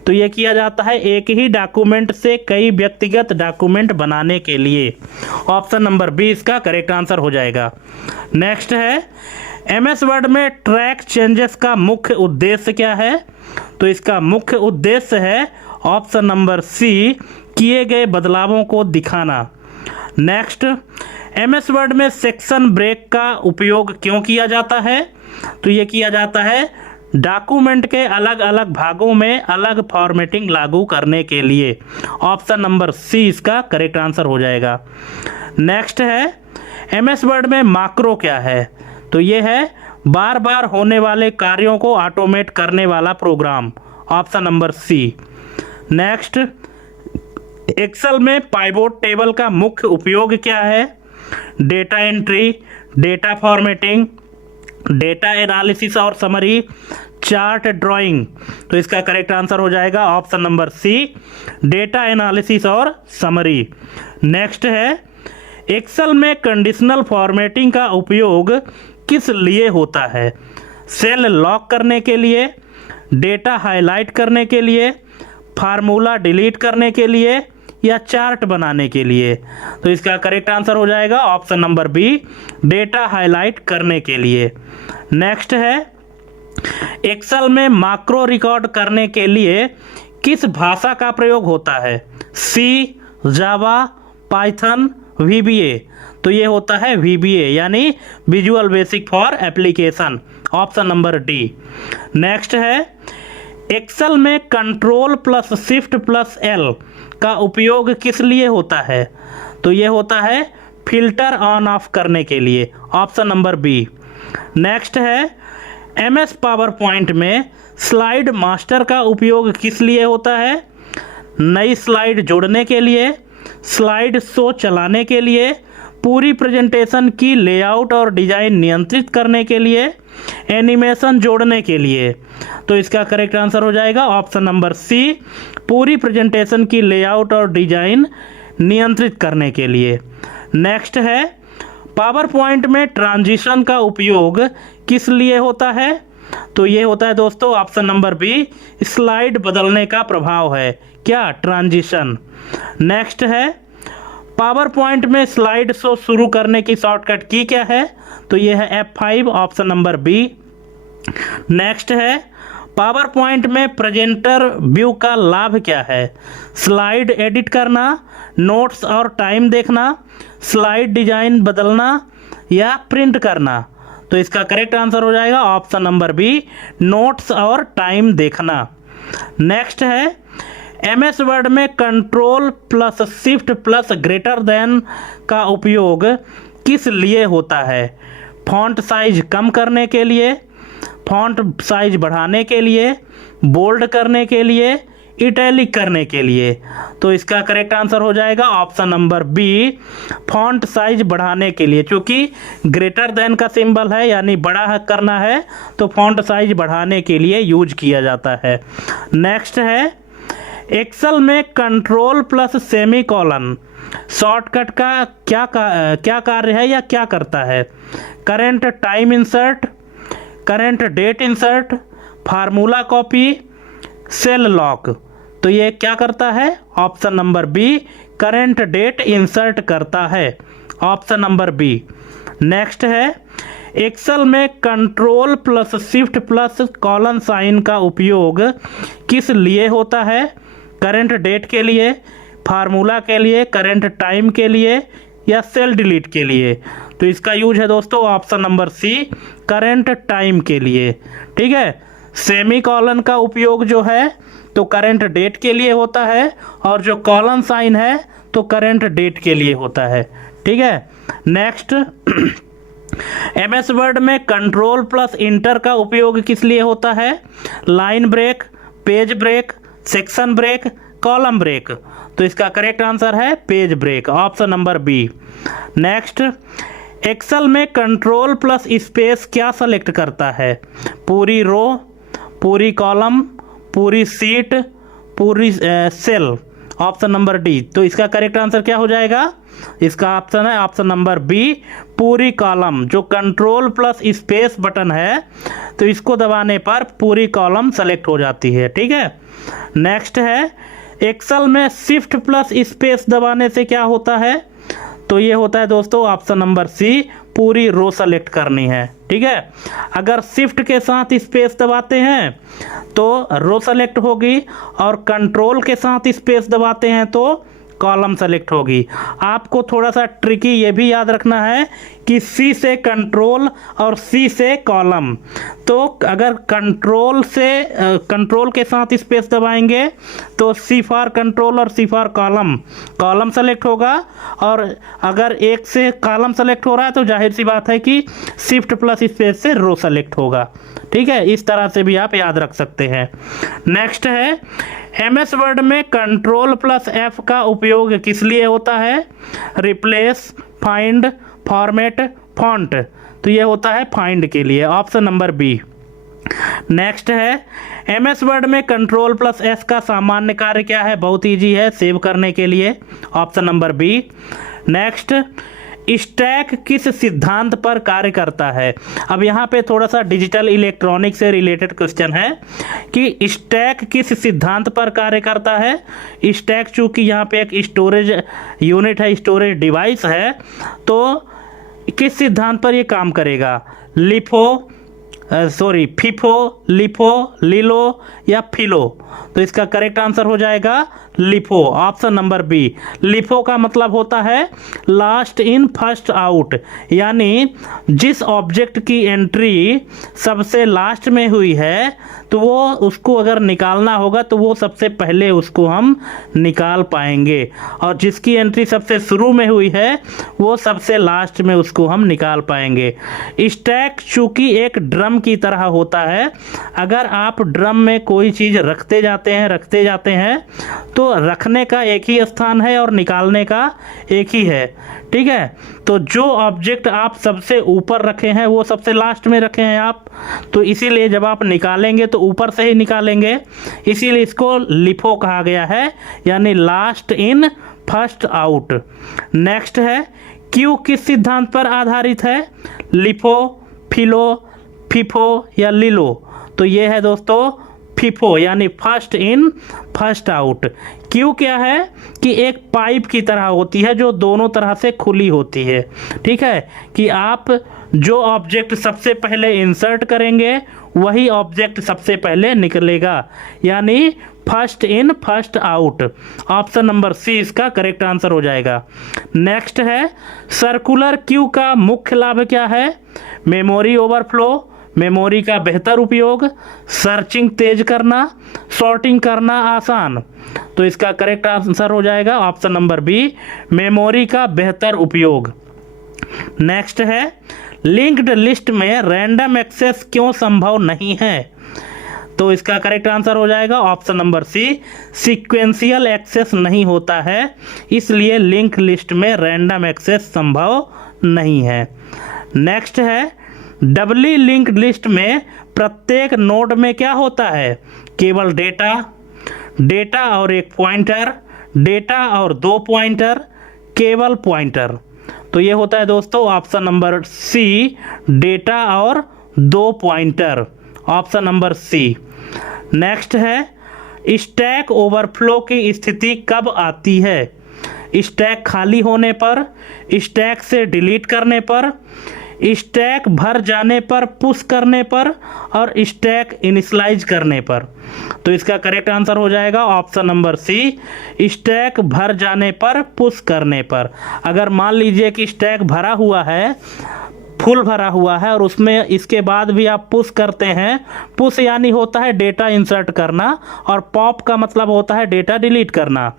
तो ये किया जाता है एक ही डॉक्यूमेंट से कई व्यक्तिगत डॉक्यूमेंट बनाने के लिए। ऑप्शन नंबर बी इसका करेक्ट आंसर हो जाएगा। नेक्स्ट है, एमएस वर्ड में ट्रैक चेंजेस का मुख्य उद्देश्य क्या है? तो इसका मुख्य उद्देश्य है ऑप्शन नंबर सी, किए गए बदलावों को दिखाना। नेक्स्ट, एमएस वर्ड में सेक्शन ब्रेक का उपयोग क्यों किया जाता है? तो ये किया जाता है डॉक्यूमेंट के अलग अलग भागों में अलग फॉर्मेटिंग लागू करने के लिए। ऑप्शन नंबर सी इसका करेक्ट आंसर हो जाएगा। नेक्स्ट है, एमएस वर्ड में माक्रो क्या है? तो ये है बार बार होने वाले कार्यों को ऑटोमेट करने वाला program. Option number C. Next, Excel में पाइवोट टेबल का मुख्य उपयोग क्या है? Data entry, data formatting, data analysis और समरी, चार्ट ड्राइंग। तो इसका करेक्ट आंसर हो जाएगा option number C, data analysis और समरी। नेक्स्ट है, एक्सेल में कंडीशनल फॉर्मेटिंग का उपयोग किस लिए होता है? सेल लॉक करने के लिए, डेटा हाईलाइट करने के लिए, फार्मूला डिलीट करने के लिए, या चार्ट बनाने के लिए। तो इसका करेक्ट आंसर हो जाएगा option number B, data highlight करने के लिए। नेक्स्ट है, एक्सेल में माक्रो रिकॉर्ड करने के लिए किस भाषा का प्रयोग होता है? सी, जावा, पाइथन, वीबीए। तो ये होता है वीबीए यानी visual basic for application. Option number D. Next है, एक्सेल में control plus shift plus L का उपयोग किस लिए होता है? तो ये होता है फिल्टर ऑन ऑफ करने के लिए। Option number B. नेक्स्ट है, एमएस पावर पॉइंट में स्लाइड मास्टर का उपयोग किस लिए होता है? नई स्लाइड जोड़ने के लिए, स्लाइड शो चलाने के लिए, पूरी प्रेजेंटेशन की लेआउट और डिज़ाइन नियंत्रित करने के लिए, एनिमेशन जोड़ने के लिए। तो इसका करेक्ट आंसर हो जाएगा ऑप्शन नंबर सी, पूरी प्रेजेंटेशन की लेआउट और डिज़ाइन नियंत्रित करने के लिए। नेक्स्ट है, पावर पॉइंट में ट्रांजिशन का उपयोग किस लिए होता है? तो ये होता है दोस्तों ऑप्शन नंबर बी, स्लाइड बदलने का प्रभाव है। क्या? ट्रांजिशन। नेक्स्ट है, पावर पॉइंट में स्लाइड शो शुरू करने की शॉर्टकट की क्या है? तो ये है F5। Option number B. Next है, पावर पॉइंट में प्रेजेंटर व्यू का लाभ क्या है? स्लाइड एडिट करना, नोट्स और टाइम देखना, स्लाइड डिजाइन बदलना, या प्रिंट करना। तो इसका करेक्ट आंसर हो जाएगा ऑप्शन नंबर बी, नोट्स और टाइम देखना। नेक्स्ट है, एमएस वर्ड में control plus shift plus greater than का उपयोग किस लिए होता है? फॉन्ट साइज कम करने के लिए, फॉन्ट साइज बढ़ाने के लिए, बोल्ड करने के लिए, इटैलिक करने के लिए। तो इसका करेक्ट आंसर हो जाएगा option number B, font size बढ़ाने के लिए। चूँकि ग्रेटर देन का सिंबल है यानी बड़ा करना है, तो फॉन्ट साइज बढ़ाने के लिए यूज किया जाता है। नेक्स्ट है, एक्सेल में control plus semicolon shortcut का क्या कार्य है या क्या करता है? Current time insert, current date insert, formula copy, cell lock. तो ये क्या करता है? Option number B, current date insert करता है। Option number B. नेक्स्ट है, एक्सेल में control plus shift plus colon sign का उपयोग किस लिए होता है? करंट डेट के लिए, फार्मूला के लिए, करंट टाइम के लिए, या सेल डिलीट के लिए। तो इसका यूज है दोस्तों option number C, current time के लिए। ठीक है, सेमी कॉलन का उपयोग जो है तो करंट डेट के लिए होता है, और जो कॉलन साइन है तो करंट डेट के लिए होता है। ठीक है, नेक्स्ट एमएस वर्ड में कंट्रोल प्लस इंटर का उपयोग किस लिए होता है? Line break, page break, section break, column break. तो इसका करेक्ट आंसर है page break, option number B. Next, Excel में कंट्रोल प्लस स्पेस क्या सेलेक्ट करता है? पूरी रो, पूरी कॉलम, पूरी सीट, पूरी सेल, ऑप्शन नंबर डी। तो इसका करेक्ट आंसर क्या हो जाएगा? इसका ऑप्शन है ऑप्शन नंबर बी, पूरी कॉलम। जो कंट्रोल प्लस स्पेस बटन है तो इसको दबाने पर पूरी कॉलम सेलेक्ट हो जाती है। ठीक है, नेक्स्ट है एक्सेल में शिफ्ट प्लस स्पेस दबाने से क्या होता है? तो ये होता है दोस्तों ऑप्शन नंबर सी, पूरी रो सेलेक्ट करनी है। ठीक है, अगर शिफ्ट के साथ स्पेस दबाते हैं तो रो सेलेक्ट होगी, और कंट्रोल के साथ स्पेस दबाते हैं तो कॉलम सेलेक्ट होगी। आपको थोड़ा सा ट्रिकी ये भी याद रखना है कि सी से कंट्रोल और सी से कॉलम। तो अगर कंट्रोल के साथ स्पेस दबाएंगे तो सी फॉर कंट्रोल और सी फॉर कॉलम सेलेक्ट होगा, और अगर एक से कॉलम सेलेक्ट हो रहा है तो जाहिर सी बात है कि शिफ्ट प्लस स्पेस से रो सेलेक्ट होगा। ठीक है, इस तरह से भी आप याद रख सकते हैं। नेक्स्ट है एमएस वर्ड में कंट्रोल प्लस एफ का उपयोग किस लिए होता है? Replace, find, format, font. तो ये होता है फाइंड के लिए, ऑप्शन नंबर बी। नेक्स्ट है एमएस वर्ड में कंट्रोल प्लस एस का सामान्य कार्य क्या है? बहुत इजी है, सेव करने के लिए, option number B. Next, stack किस सिद्धांत पर कार्य करता है? अब यहाँ पे थोड़ा सा डिजिटल इलेक्ट्रॉनिक से रिलेटेड क्वेश्चन है कि स्टैक किस सिद्धांत पर कार्य करता है। स्टैक चूंकि यहाँ पे एक स्टोरेज यूनिट है, स्टोरेज डिवाइस है, तो किस सिद्धांत पर ये काम करेगा? फीफो, लिफो, लिलो या फिलो। तो इसका करेक्ट आंसर हो जाएगा LIFO, option number B. LIFO का मतलब होता है लास्ट इन फर्स्ट आउट, यानी जिस ऑब्जेक्ट की एंट्री सबसे लास्ट में हुई है तो वो उसको अगर निकालना होगा तो वो सबसे पहले उसको हम निकाल पाएंगे, और जिसकी एंट्री सबसे शुरू में हुई है वो सबसे लास्ट में उसको हम निकाल पाएंगे। स्टैक चूंकि एक ड्रम की तरह होता है, अगर आप ड्रम में कोई चीज़ रखते जाते हैं तो रखने का एक ही स्थान है और निकालने का एक ही है। ठीक है, तो जो ऑब्जेक्ट आप सबसे ऊपर रखे हैं वो सबसे लास्ट में रखे हैं आप, तो इसीलिए जब आप निकालेंगे तो ऊपर से ही निकालेंगे, इसीलिए इसको लिफो कहा गया है, यानी last in first out. Next है क्यू किस सिद्धांत पर आधारित है? लिफो, फिलो, फीफो या लिलो। तो ये है दोस्तों फीफो, यानी first in first out. Q क्या है कि एक पाइप की तरह होती है जो दोनों तरह से खुली होती है। ठीक है, कि आप जो ऑब्जेक्ट सबसे पहले इंसर्ट करेंगे वही ऑब्जेक्ट सबसे पहले निकलेगा, यानी first in first out, option number C इसका करेक्ट आंसर हो जाएगा। नेक्स्ट है सर्कुलर क्यू का मुख्य लाभ क्या है? मेमोरी ओवरफ्लो, मेमोरी का बेहतर उपयोग, सर्चिंग तेज करना, सॉर्टिंग करना आसान। तो इसका करेक्ट आंसर हो जाएगा ऑप्शन नंबर बी, मेमोरी का बेहतर उपयोग। नेक्स्ट है लिंक्ड लिस्ट में रैंडम एक्सेस क्यों संभव नहीं है? तो इसका करेक्ट आंसर हो जाएगा option number C, sequential access नहीं होता है, इसलिए लिंक लिस्ट में रैंडम एक्सेस संभव नहीं है। नेक्स्ट है डबली लिंक्ड लिस्ट में प्रत्येक नोड में क्या होता है? केवल डेटा और एक पॉइंटर, डेटा और दो पॉइंटर, केवल पॉइंटर। तो ये होता है दोस्तों ऑप्शन नंबर सी, डेटा और दो pointer, option number C. Next है स्टैक ओवरफ्लो की स्थिति कब आती है? स्टैक खाली होने पर, स्टैक से डिलीट करने पर, स्टैक भर जाने पर, पुश करने पर, और स्टैक इनिशियलाइज करने पर। तो इसका करेक्ट आंसर हो जाएगा ऑप्शन नंबर सी, स्टैक भर जाने पर, पुश करने पर। अगर मान लीजिए कि स्टैक भरा हुआ है, फुल भरा हुआ है और उसमें इसके बाद भी आप पुश करते हैं, पुश यानी होता है डेटा इंसर्ट करना और पॉप का मतलब होता है डेटा डिलीट करना।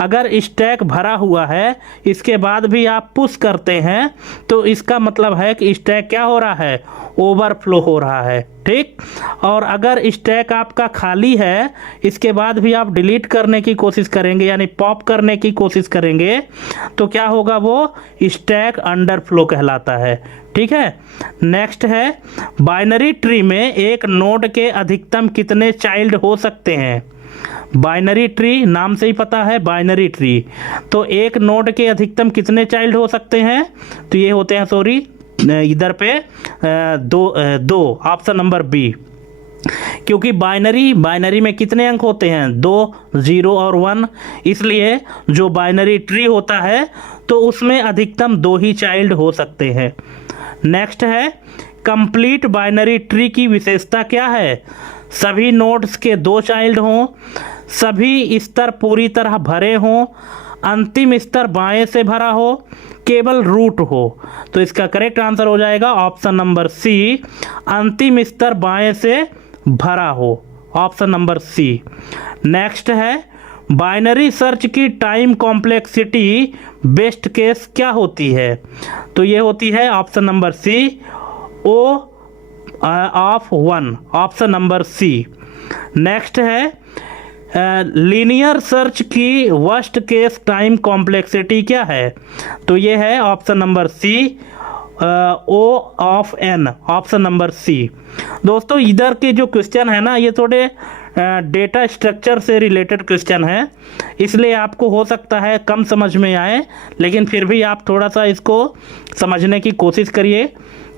अगर स्टैक भरा हुआ है इसके बाद भी आप पुश करते हैं तो इसका मतलब है कि स्टैक क्या हो रहा है, ओवरफ्लो हो रहा है, ठीक। और अगर स्टैक आपका खाली है इसके बाद भी आप डिलीट करने की कोशिश करेंगे यानी पॉप करने की कोशिश करेंगे तो क्या होगा, वो स्टैक अंडरफ्लो कहलाता है, ठीक है। नेक्स्ट है बाइनरी ट्री में एक नोड के अधिकतम कितने चाइल्ड हो सकते हैं। बाइनरी ट्री नाम से ही पता है बाइनरी ट्री, तो एक नोड के अधिकतम कितने चाइल्ड हो सकते हैं, तो ये होते हैं सॉरी इधर पे दो ऑप्शन नंबर बी, क्योंकि बाइनरी में कितने अंक होते हैं, 2, 0 और 1, इसलिए जो बाइनरी ट्री होता है तो उसमें अधिकतम 2 ही चाइल्ड हो सकते हैं। नेक्स्ट है कंप्लीट बाइनरी ट्री की विशेषता क्या है, सभी नोड्स के 2 चाइल्ड हों, सभी स्तर पूरी तरह भरे हों, अंतिम स्तर बाएं से भरा हो, केवल रूट हो। तो इसका करेक्ट आंसर हो जाएगा ऑप्शन नंबर सी, अंतिम स्तर बाएं से भरा हो, ऑप्शन नंबर सी। नेक्स्ट है बाइनरी सर्च की टाइम कॉम्प्लेक्सिटी बेस्ट केस क्या होती है, तो ये होती है option number C, O of 1, option number C. Next है लीनियर सर्च की वर्स्ट केस टाइम कॉम्प्लेक्सिटी क्या है, तो ये है option number C, O of n, option number C. दोस्तों इधर के जो क्वेश्चन है ना ये थोड़े डेटा स्ट्रक्चर से रिलेटेड क्वेश्चन है, इसलिए आपको हो सकता है कम समझ में आए, लेकिन फिर भी आप थोड़ा सा इसको समझने की कोशिश करिए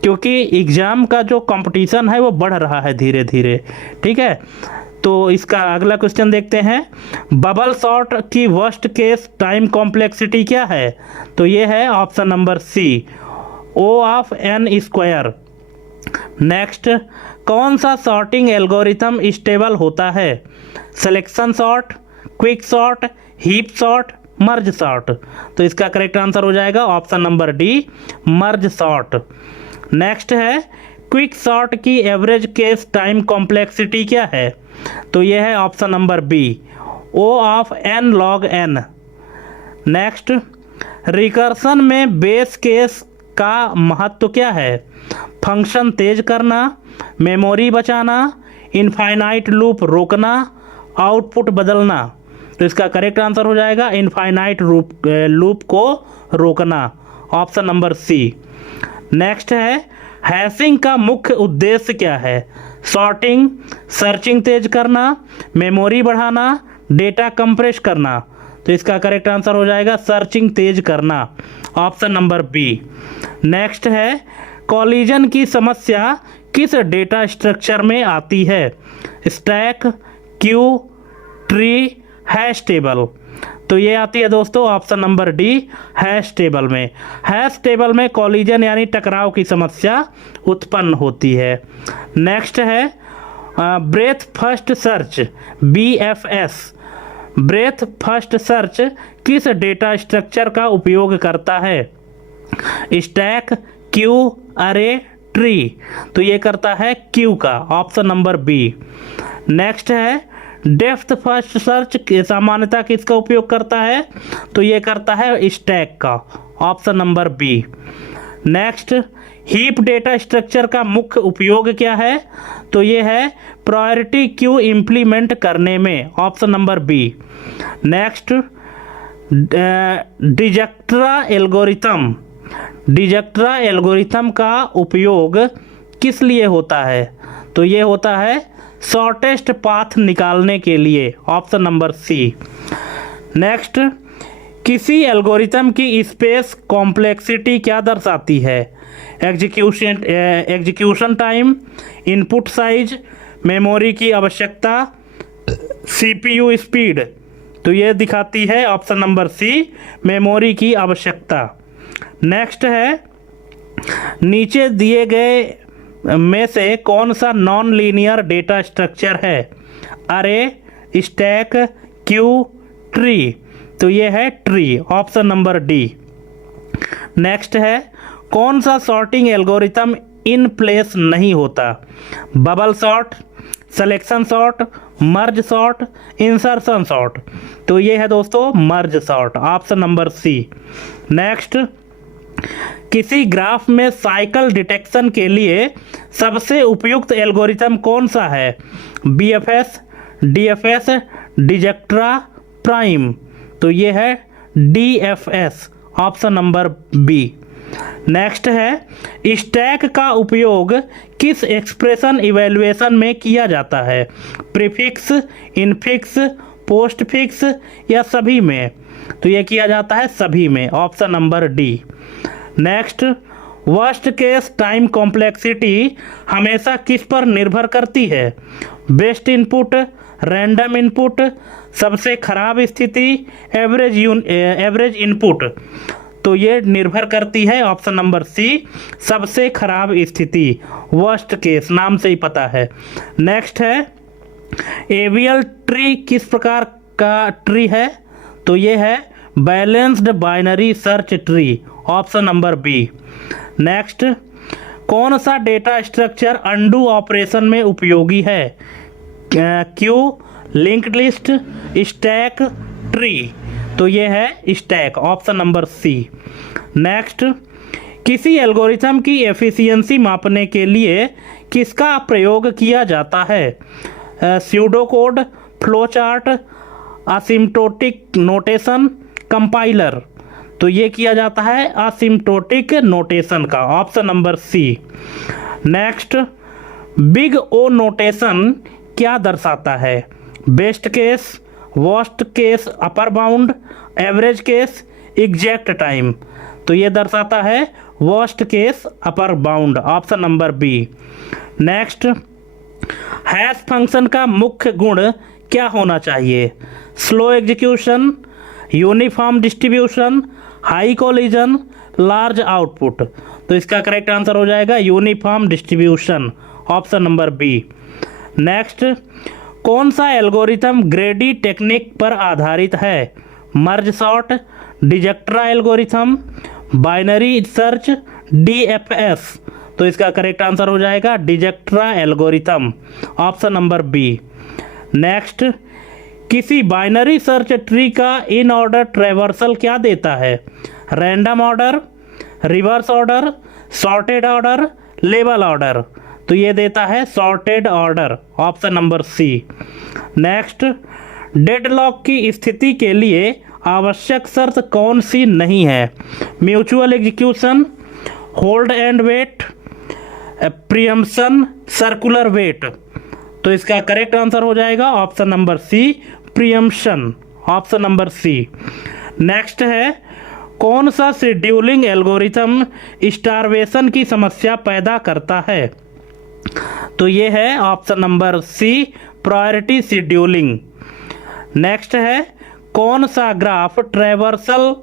क्योंकि एग्ज़ाम का जो कंपटीशन है वो बढ़ रहा है धीरे धीरे, ठीक है। तो इसका अगला क्वेश्चन देखते हैं, बबल शॉट की वर्स्ट केस टाइम कॉम्प्लेक्सिटी क्या है, तो ये है option number C, O of n square. Next कौन सा सॉर्टिंग एल्गोरिथम स्टेबल होता है, selection sort, quick sort, heap sort, merge sort, तो इसका करेक्ट आंसर हो जाएगा option number D, merge sort. Next है क्विक सॉर्ट की एवरेज केस टाइम कॉम्प्लेक्सिटी क्या है, तो यह है option number B, O of n log n। Next recursion में बेस केस का महत्व क्या है, फंक्शन तेज करना, मेमोरी बचाना, इनफाइनाइट लूप रोकना, आउटपुट बदलना, तो इसका करेक्ट आंसर हो जाएगा इनफाइनाइट लूप को रोकना, ऑप्शन नंबर सी। नेक्स्ट है हैशिंग का मुख्य उद्देश्य क्या है, सॉर्टिंग, सर्चिंग तेज करना, मेमोरी बढ़ाना, डेटा कंप्रेस करना, तो इसका करेक्ट आंसर हो जाएगा सर्चिंग तेज करना, ऑप्शन नंबर बी। नेक्स्ट है कॉलिजन की समस्या किस डेटा स्ट्रक्चर में आती है, stack, Q, tree, hash table, तो ये आती है दोस्तों option number D, hash table में। हैश टेबल में कॉलिजन यानी टकराव की समस्या उत्पन्न होती है। नेक्स्ट है breath first search, BFS, breath first search किस डेटा स्ट्रक्चर का उपयोग करता है, स्टैक, क्यू, अरे, ट्री, तो ये करता है क्यू का, ऑप्शन नंबर बी। नेक्स्ट है डेप्थ फर्स्ट सर्च सामान्यतः किसका उपयोग करता है, तो ये करता है स्टैक का, option number B. Next heap data structure का मुख्य उपयोग क्या है, तो ये है प्रायोरिटी क्यू इम्प्लीमेंट करने में, option number B. Next Dijkstra algorithm का उपयोग किस लिए होता है, तो ये होता है शॉर्टेस्ट पाथ निकालने के लिए, ऑप्शन नंबर सी। नेक्स्ट किसी एल्गोरिथम की स्पेस कॉम्प्लेक्सिटी क्या दर्शाती है, execution time, input size, memory की आवश्यकता, CPU स्पीड, तो ये दिखाती है ऑप्शन नंबर सी, मेमोरी की आवश्यकता। नेक्स्ट है नीचे दिए गए में से कौन सा नॉन लीनियर डेटा स्ट्रक्चर है, अरे, स्टैक, क्यू, ट्री, तो ये है tree, option number D. Next है कौन सा सॉर्टिंग एल्गोरिथम इन प्लेस नहीं होता? Bubble sort, selection sort, merge sort, insertion sort. तो ये है दोस्तों merge sort, option number C. Next, किसी ग्राफ में साइकिल डिटेक्शन के लिए सबसे उपयुक्त एल्गोरिथम कौन सा है? BFS, DFS, Dijkstra, Prim. तो ये है DFS, option number B. Next है, स्टैक का उपयोग किस एक्सप्रेशन इवैल्यूएशन में किया जाता है? प्रीफिक्स, इनफिक्स, पोस्टफिक्स या सभी में? तो ये किया जाता है सभी में, option number D. Next, worst case time complexity हमेशा किस पर निर्भर करती है? बेस्ट इनपुट, रैंडम इनपुट, सबसे खराब स्थिति, एवरेज इनपुट। तो ये निर्भर करती है, ऑप्शन नंबर सी, सबसे खराब स्थिति, वर्स्ट केस, नाम से ही पता है। नेक्स्ट है, एवीएल ट्री किस प्रकार का ट्री है? तो ये है balanced binary search tree, option number B. Next, कौन सा डेटा स्ट्रक्चर अंडू ऑपरेशन में उपयोगी है? Queue, linked list, stack, tree. तो ये है stack, option number C. Next, किसी एल्गोरिथम की एफिशिएंसी मापने के लिए किसका प्रयोग किया जाता है? Pseudo code, flow chart, asymptotic notation, compiler. तो ये किया जाता है असिम्प्टोटिक नोटेशन का, option number C. Next, big O notation क्या दर्शाता है? Best case, worst case upper bound, average case, exact time. तो ये दर्शाता है worst case upper bound, option number B. Next, hash function का मुख्य गुण क्या होना चाहिए? Slow execution, uniform distribution, high collision, large output. तो इसका करेक्ट आंसर हो जाएगा uniform distribution, option number B. Next, कौन सा एल्गोरिथम ग्रेडी टेक्निक पर आधारित है? Merge sort, Dijkstra algorithm, binary search, DFS. तो इसका करेक्ट आंसर हो जाएगा Dijkstra algorithm, option number B. Next, किसी बाइनरी सर्च ट्री का इन ऑर्डर ट्रेवर्सल क्या देता है? Random order, reverse order, sorted order, लेबल ऑर्डर। तो ये देता है sorted order, option number C. Next, deadlock की स्थिति के लिए आवश्यक शर्त कौन सी नहीं है? Mutual execution, hold and wait, preemption, circular wait. तो इसका करेक्ट आंसर हो जाएगा option number C, preemption, option number C. Next है, कौन सा शेड्यूलिंग एल्गोरिथम स्टारवेशन की समस्या पैदा करता है? तो ये है ऑप्शन नंबर सी, प्रायोरिटी शेड्यूलिंग। नेक्स्ट है, कौन सा graph traversal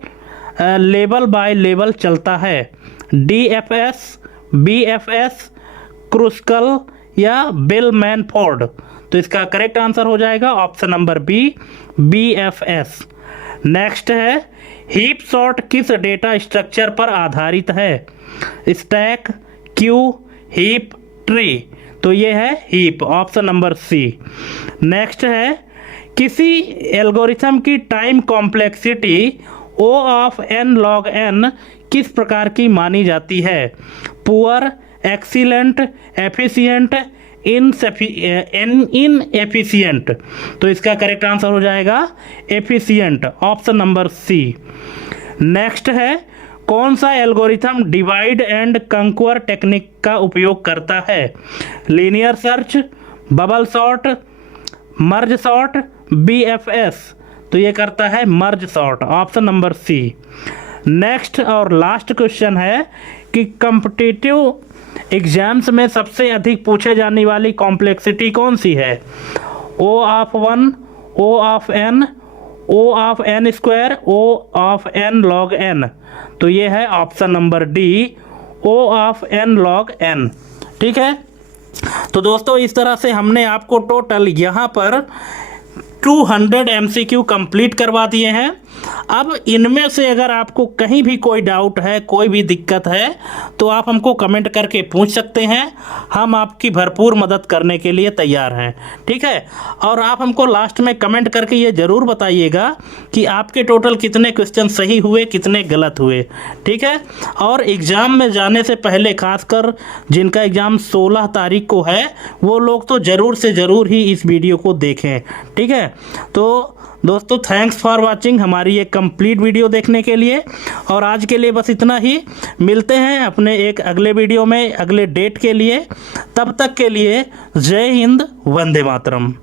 label bye label चलता है? डीएफएस, बीएफएस, क्रूस्कल या बेल-मैनफोर्ड। तो इसका करेक्ट आंसर हो जाएगा option number B, BFS. Next है, हीप सॉर्ट किस डेटा स्ट्रक्चर पर आधारित है? Stack, queue, heap, tree. तो ये है heap, option number C. Next है, किसी एल्गोरिथम की time complexity O of n log n किस प्रकार की मानी जाती है? Poor, excellent, efficient, inefficient. तो इसका करेक्ट आंसर हो जाएगा efficient, option number C. Next है, कौन सा algorithm divide and conquer technique का उपयोग करता है? Linear search, bubble sort, merge sort, BFS. तो ये करता है merge sort, option number C. Next और लास्ट क्वेश्चन है कि कॉम्पिटिटिव एग्जाम्स में सबसे अधिक पूछे जाने वाली कॉम्प्लेक्सिटी कौन सी है? O of 1, O of n, O of n square, O of n log n। तो ये है option number D, O of n log n। ठीक है, तो दोस्तों इस तरह से हमने आपको टोटल यहाँ पर 200 MCQ कंप्लीट करवा दिए हैं। अब इनमें से अगर आपको कहीं भी कोई डाउट है, कोई भी दिक्कत है, तो आप हमको कमेंट करके पूछ सकते हैं। हम आपकी भरपूर मदद करने के लिए तैयार हैं, ठीक है। और आप हमको लास्ट में कमेंट करके ये ज़रूर बताइएगा कि आपके टोटल कितने क्वेश्चन सही हुए, कितने गलत हुए, ठीक है। और एग्ज़ाम में जाने से पहले, खासकर जिनका एग्ज़ाम 16 तारीख को है, वो लोग तो ज़रूर से ज़रूर ही इस वीडियो को देखें, ठीक है। तो दोस्तों, थैंक्स फॉर वाचिंग हमारी ये कंप्लीट वीडियो देखने के लिए। और आज के लिए बस इतना ही। मिलते हैं अपने एक अगले वीडियो में, अगले डेट के लिए। तब तक के लिए जय हिंद, वंदे मातरम।